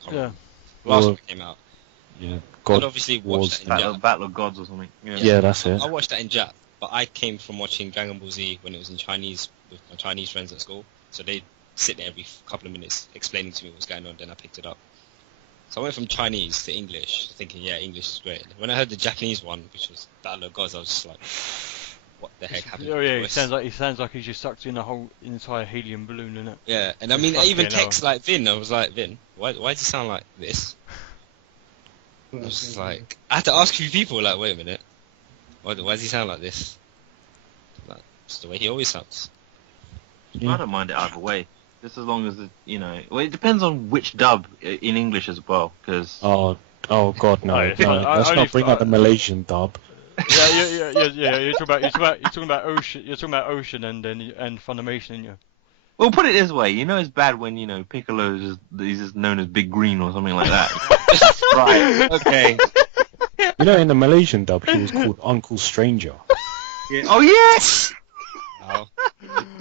Can't Yeah. remember. The last Well- one that came out. Yeah, I'd God obviously watch Wars. that in Jap. Battle of Gods or something. Yeah. Yeah, that's it. I watched that in Jap, but I came from watching Dragon Ball Z when it was in Chinese with my Chinese friends at school. So they'd sit there every couple of minutes explaining to me what's going on, then I picked it up. So I went from Chinese to English, thinking, yeah, English is great. When I heard the Japanese one, which was Battle of Gods, I was just like, what the heck happened? Oh to yeah, my he sounds like he's just sucked in a whole entire helium balloon, innit? Yeah, and I mean, I even Fucking hell. text like Vin. I was like, Vin, why does he sound like this? I was just like, I had to ask a few people, like, wait a minute, why does he sound like this? Like, it's the way he always sounds. Yeah. I don't mind it either way, just as long as well, it depends on which dub in English as well, because Oh God, no, Oh, no. it's fine. Let's Only not bring out the Malaysian dub. Yeah. You're talking about Ocean. You're talking about Ocean and Funimation, yeah. well, put it this way, it's bad when Piccolo he's just known as Big Green or something like that. Right? Okay. In the Malaysian dub, he was called Uncle Stranger. Yeah. Oh yes. Wow.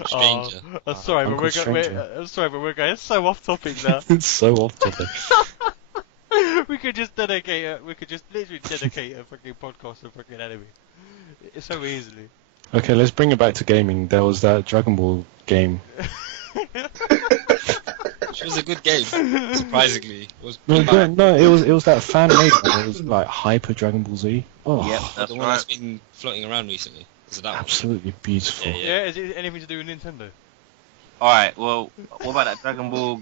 Stranger. I'm sorry, but Uncle Stranger. we're going so off topic now. It's so off topic. We could just literally dedicate a fucking podcast to fucking anime. It's so easily. Okay, let's bring it back to gaming. There was that Dragon Ball game. Which was a good game, surprisingly. It was No, it was that fan made one. It was like Hyper Dragon Ball Z. Oh, Yep, the that's one right. that's been floating around recently. Is it that one? absolutely beautiful. Yeah. Yeah, is it anything to do with Nintendo? All right. Well, what about that Dragon Ball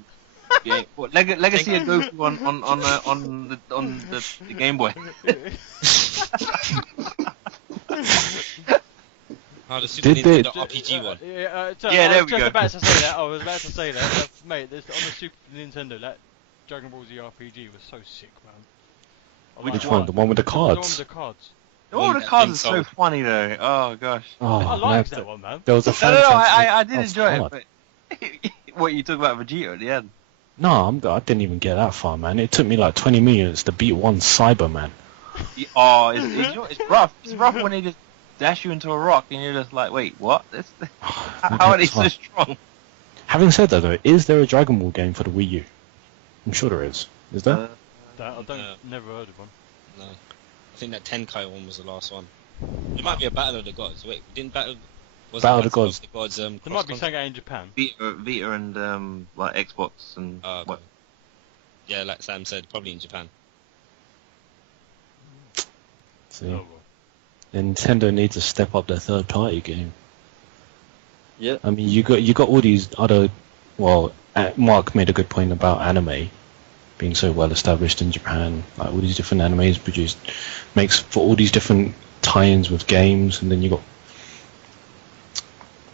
game? What, Legacy of Goku on the Game Boy? Oh, the Super Did they- Nintendo RPG one. Yeah, there we I go. was about to say that. Mate, on the Super Nintendo, that Dragon Ball Z RPG was so sick, man. I Which like one? that. The one with the The one with cards? the cards. All the that cards thing are so sold. funny though. Oh gosh. Oh, I man, liked that one, man. There was a No, fan. I did Oh, enjoy God. it, but what you talk about Vegeta at the end? No, I didn't even get that far, man. It took me like 20 minutes to beat one Cyberman. Oh, it's rough. It's rough when they just dash you into a rock and you're just like, wait, what? How are they so strong? Having said that, though, is there a Dragon Ball game for the Wii U? I'm sure there is. Is there? I don't. No. Never heard of one. No. I think that Tenkai one was the last one. It might be a Battle of the Gods. Wait, didn't Battle... Was Battle it of the Gods. The Gods There might be cross-country? something out in Japan. Vita and like Xbox and Oh, okay. what? Yeah, like Sam said, probably in Japan. See, Oh, Nintendo needs to step up their third-party game. Yep. I mean, you got all these other. Well, Mark made a good point about anime being so well established in Japan. Like all these different animes produced makes for all these different tie-ins with games, and then you got.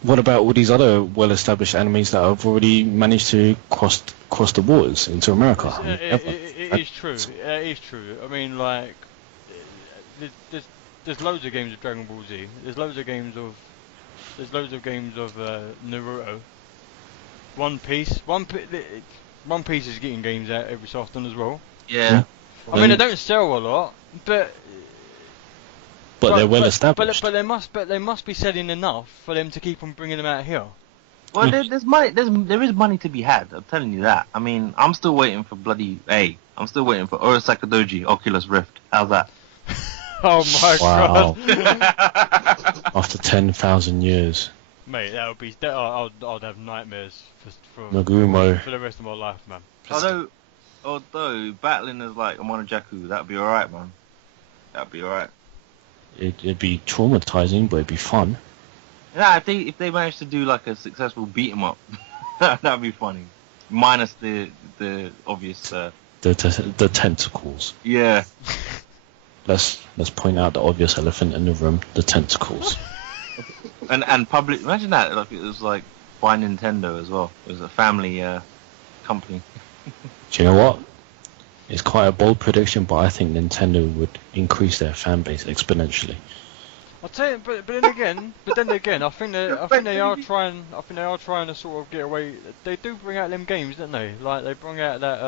What about all these other well-established animes that have already managed to cross the waters into America? I mean, It is true. It is true. I mean, like, there's loads of games of Dragon Ball Z. There's loads of games of Naruto. One Piece. One Piece is getting games out every so often as well. Yeah. I mean, they don't sell a lot, but they're well established. But they must be selling enough for them to keep on bringing them out here. Well, there's money. There is money to be had. I'm telling you that. I mean, I'm still waiting for I'm still waiting for Urasaka Doji Oculus Rift. How's that? Oh my Wow. god, After 10,000 years, mate, that would be. I'd have nightmares for Nagumo. the rest of my life, man. Although battling as like a Monojaku, that'd be alright, man. That'd be alright. It'd be traumatizing, but it'd be fun. Yeah, if they manage to do like a successful beat 'em up, that'd be funny. Minus the obvious. The tentacles. Yeah. Let's point out the obvious elephant in the room: the tentacles. And public. Imagine that. Like it was like by Nintendo as well. It was a family company. Do you know what? It's quite a bold prediction, but I think Nintendo would increase their fan base exponentially. I'll tell you, but then again, I think they are trying to sort of get away. They do bring out them games, don't they? Like they bring out that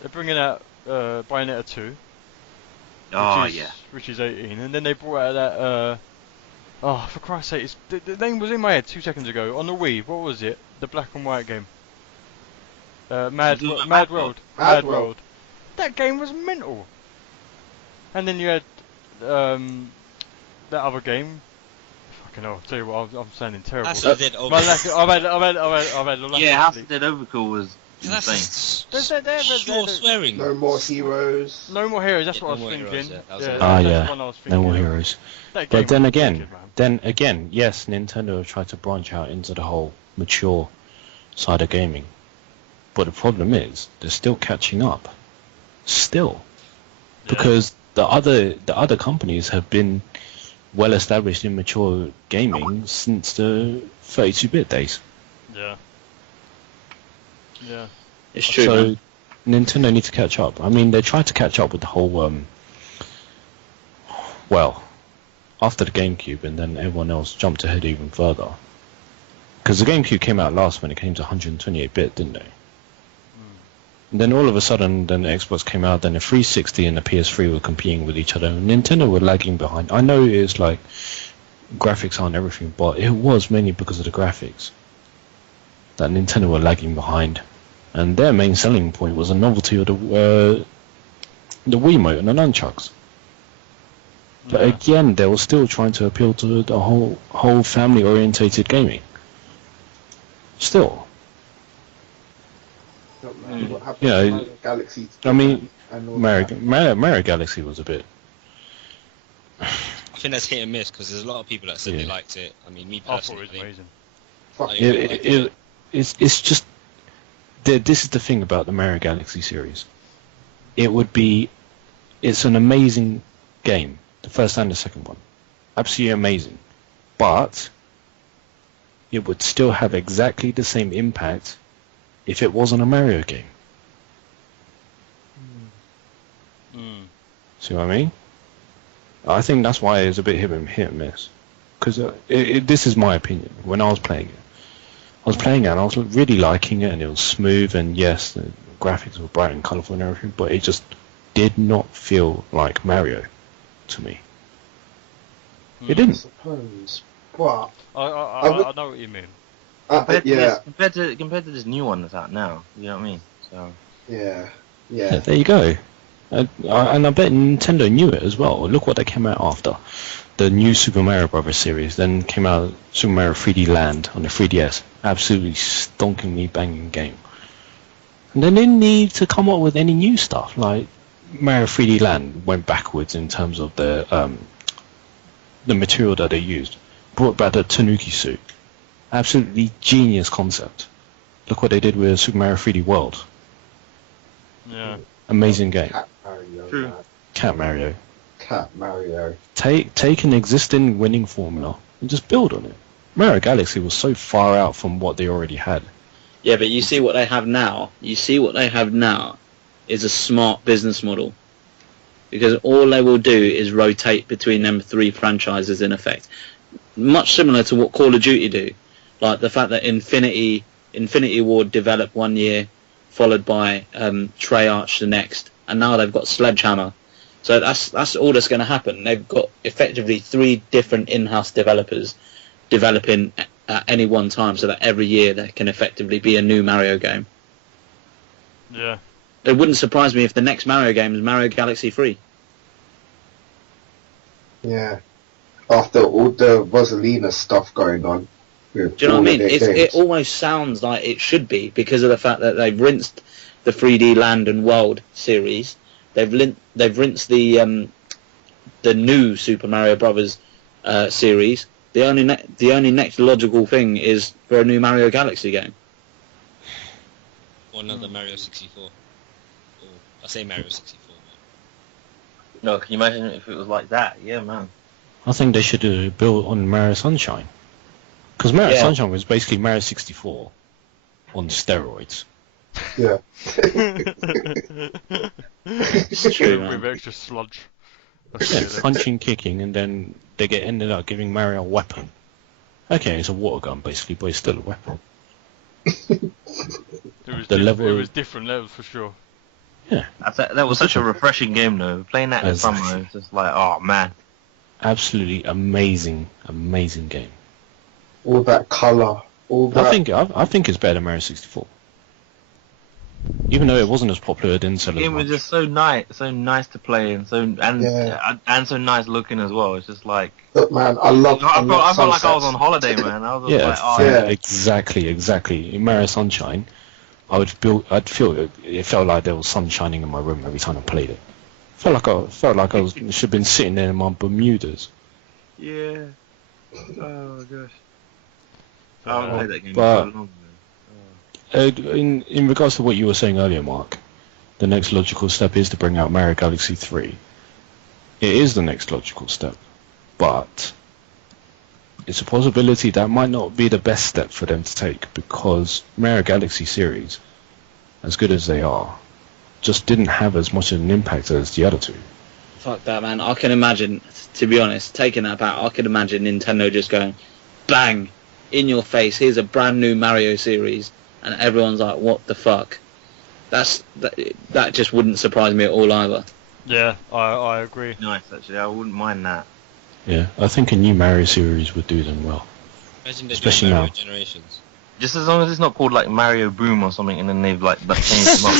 they're bringing out Bayonetta 2. Which is 18, and then they brought out that oh, for Christ's sake, the name was in my head 2 seconds ago on the Wii. What was it? The black and white game. Mad World. Mad World. That game was mental. And then you had that other game. Fucking hell, I'll tell you what, I'm sounding terrible. That's a dead My lack of, I've had a lack Yeah, of House sleep. of Dead Overkill was That's insane. pure swearing. No More Heroes. No More Heroes, that's Yeah, what No I was More thinking. Heroes, yeah, that was Yeah, it. that's yeah. the one I was thinking. No More Heroes. That game But then was again, wicked, man. yes, Nintendo have tried to branch out into the whole mature side of gaming. But the problem is, they're still catching up. Still. Yeah. Because the other companies have been well established in mature gaming since the 32-bit days. Yeah. Yeah. It's true. So Man. Nintendo need to catch up. I mean, they tried to catch up with the whole after the GameCube, and then everyone else jumped ahead even further. Because the GameCube came out last when it came to 128-bit, didn't they? And then all of a sudden, then the Xbox came out, then the 360 and the PS3 were competing with each other, and Nintendo were lagging behind. I know it's like graphics aren't everything, but it was mainly because of the graphics that Nintendo were lagging behind, and their main selling point was the novelty of the Wiimote and the nunchucks. But Yeah. again, they were still trying to appeal to the whole family-orientated gaming. Still. What happened Yeah, to Mario Galaxy? I mean, and all Mario Galaxy was a bit. I think that's hit and miss because there's a lot of people that said they Yeah. liked it. I mean, me I thought it personally, was amazing. Fuck Like, it. It's just this is the thing about the Mario Galaxy series. It's an amazing game, the first and the second one, absolutely amazing, but it would still have exactly the same impact if it wasn't a Mario game. Mm. See what I mean? I think that's why it's a bit hit and miss. Because this is my opinion. When I was playing it, and I was really liking it, and it was smooth, and yes, the graphics were bright and colourful and everything, but it just did not feel like Mario to me. It I didn't. suppose. But I know what you mean. Compared to this new one that's out now, you know what I mean? So yeah. There you go. And I bet Nintendo knew it as well. Look what they came out after. The new Super Mario Bros. Series, then came out Super Mario 3D Land on the 3DS. Absolutely stonkingly banging game. And they didn't need to come up with any new stuff. Like Mario 3D Land went backwards in terms of the material that they used. Brought back the Tanuki suit. Absolutely genius concept. Look what they did with Super Mario 3D World. Yeah. Amazing game. Cat Mario. True. Man. Cat Mario. Cat Mario. Take an existing winning formula and just build on it. Mario Galaxy was so far out from what they already had. Yeah, but you see what they have now. Is a smart business model. Because all they will do is rotate between them three franchises in effect. Much similar to what Call of Duty do. Like the fact that Infinity Ward developed 1 year, followed by Treyarch the next, and now they've got Sledgehammer. So that's all that's going to happen. They've got effectively 3 different in-house developers developing at any one time, so that every year there can effectively be a new Mario game. Yeah. It wouldn't surprise me if the next Mario game is Mario Galaxy 3. Yeah. After all the Rosalina stuff going on. With Do you know all what I of mean? their It games. almost sounds like it should be because of the fact that they've rinsed the 3D Land and World series. They've rinsed the new Super Mario Brothers series. The only next logical thing is for a new Mario Galaxy game. or another Mario 64. Or I say Mario 64. No, can you imagine if it was like that? Yeah, man. I think they should build on Mario Sunshine. Because Mario Yeah. Sunshine was basically Mario 64 on steroids. Yeah. It's true, man. With extra sludge. Yeah, punching, kicking, and then they ended up giving Mario a weapon. Okay, it's a water gun basically, but it's still a weapon. It was different levels for sure. Yeah, That was such a refreshing game, though. Playing that in the Exactly. summer, it's just like, oh man. absolutely amazing game. All that colour. All that. I think it's better than Mario 64. even though it wasn't as popular, it didn't The sell as game was much. just so nice to play, and and so nice looking as well. It's just like Look, man, I love I felt like I was sunsets. on holiday, man. I was just Yeah, like, oh yeah. exactly. In Mario Sunshine, I'd feel it felt like there was sun shining in my room every time I played it. Felt like I should have been sitting there in my Bermudas. yeah. Oh gosh. I haven't played that game But- for so long, man. In regards to what you were saying earlier, Mark, the next logical step is to bring out Mario Galaxy 3. It is the next logical step, but it's a possibility that might not be the best step for them to take, because Mario Galaxy series, as good as they are, just didn't have as much of an impact as the other two. Fuck that, man. I can imagine, to be honest, taking that back, I can imagine Nintendo just going, bang, in your face, here's a brand new Mario series, and everyone's like, what the fuck? That just wouldn't surprise me at all either. Yeah, I agree. Nice, actually. I wouldn't mind that. Yeah, I think a new Mario series would do them well. Imagine they're Especially doing Mario now. Generations. Just as long as it's not called like Mario Boom or something, and then they've like changed them up.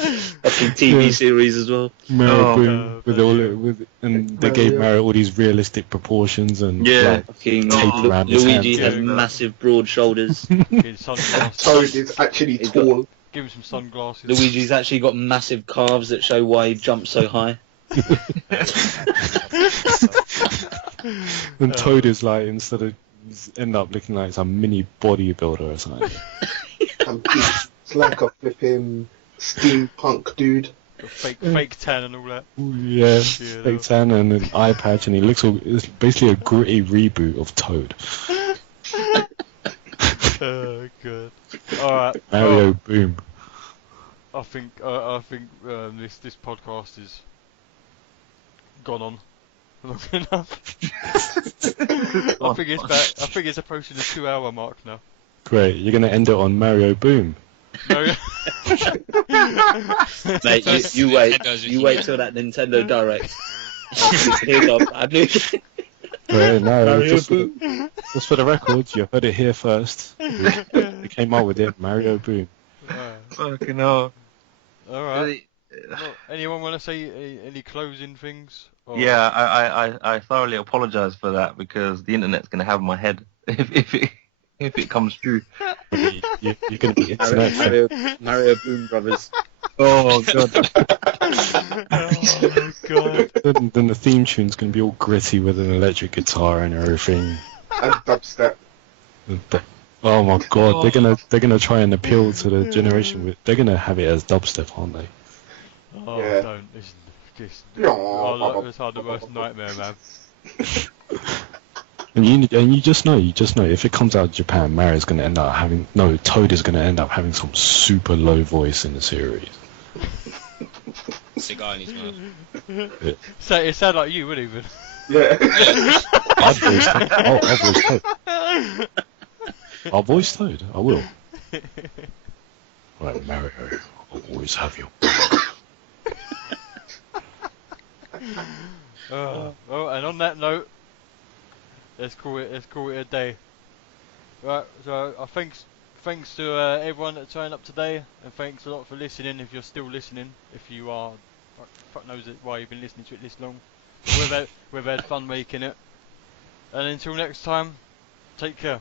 Fucking TV series as well. Mario Oh, Boom and they gave Mario all these realistic proportions and Yeah. like, Fucking tape around his Luigi hands. has Yeah. massive broad shoulders. Get sunglasses. Toad is actually He's got- tall. Give him some sunglasses. Luigi's actually got massive calves that show why he jumps so high. And Toad is like, instead of end up looking like some mini bodybuilder or something. And it's like a flipping steampunk dude. Fake tan and all that. Yeah, Yeah, fake tan and an eye patch, and he looks it's basically a gritty reboot of Toad. Good. All right. Mario Boom. I think this podcast is gone on long enough. I think it's approaching the 2-hour mark now. Great, you're gonna end it on Mario Boom. No, Mate, First, you wait. Nintendo's You wait till that Nintendo Direct. Here's a new Well, no, Mario just Boom. for the record, you heard it here first. We came up with it, Mario Boom. Fucking hell. all right. Well, anyone want to say any closing things? Or- Yeah, I thoroughly apologise for that, because the internet's gonna have my head if it comes true. You're gonna be internet famous. Mario Boom Brothers. Oh god. Oh god. Then the theme tune's gonna be all gritty with an electric guitar and everything. And dubstep. Oh my god, they're gonna try and appeal to the generation with. They're gonna have it as dubstep, aren't they? Oh, Yeah. don't. It's the worst nightmare, man. And you just know if it comes out of Japan, Mario's gonna end up having Toad is gonna end up having some super low voice in the series. Cigar in his mouth. So it sounded like you, wouldn't even. Yeah. I'll voice Toad. I'll voice Toad. I will. Right, Mario, I'll always have you. Well, and on that note, let's call it a day. Right, so thanks to everyone that turned up today, and thanks a lot for listening. If you're still listening, if you are, fuck knows why you've been listening to it this long. We've had fun making it, and until next time, take care.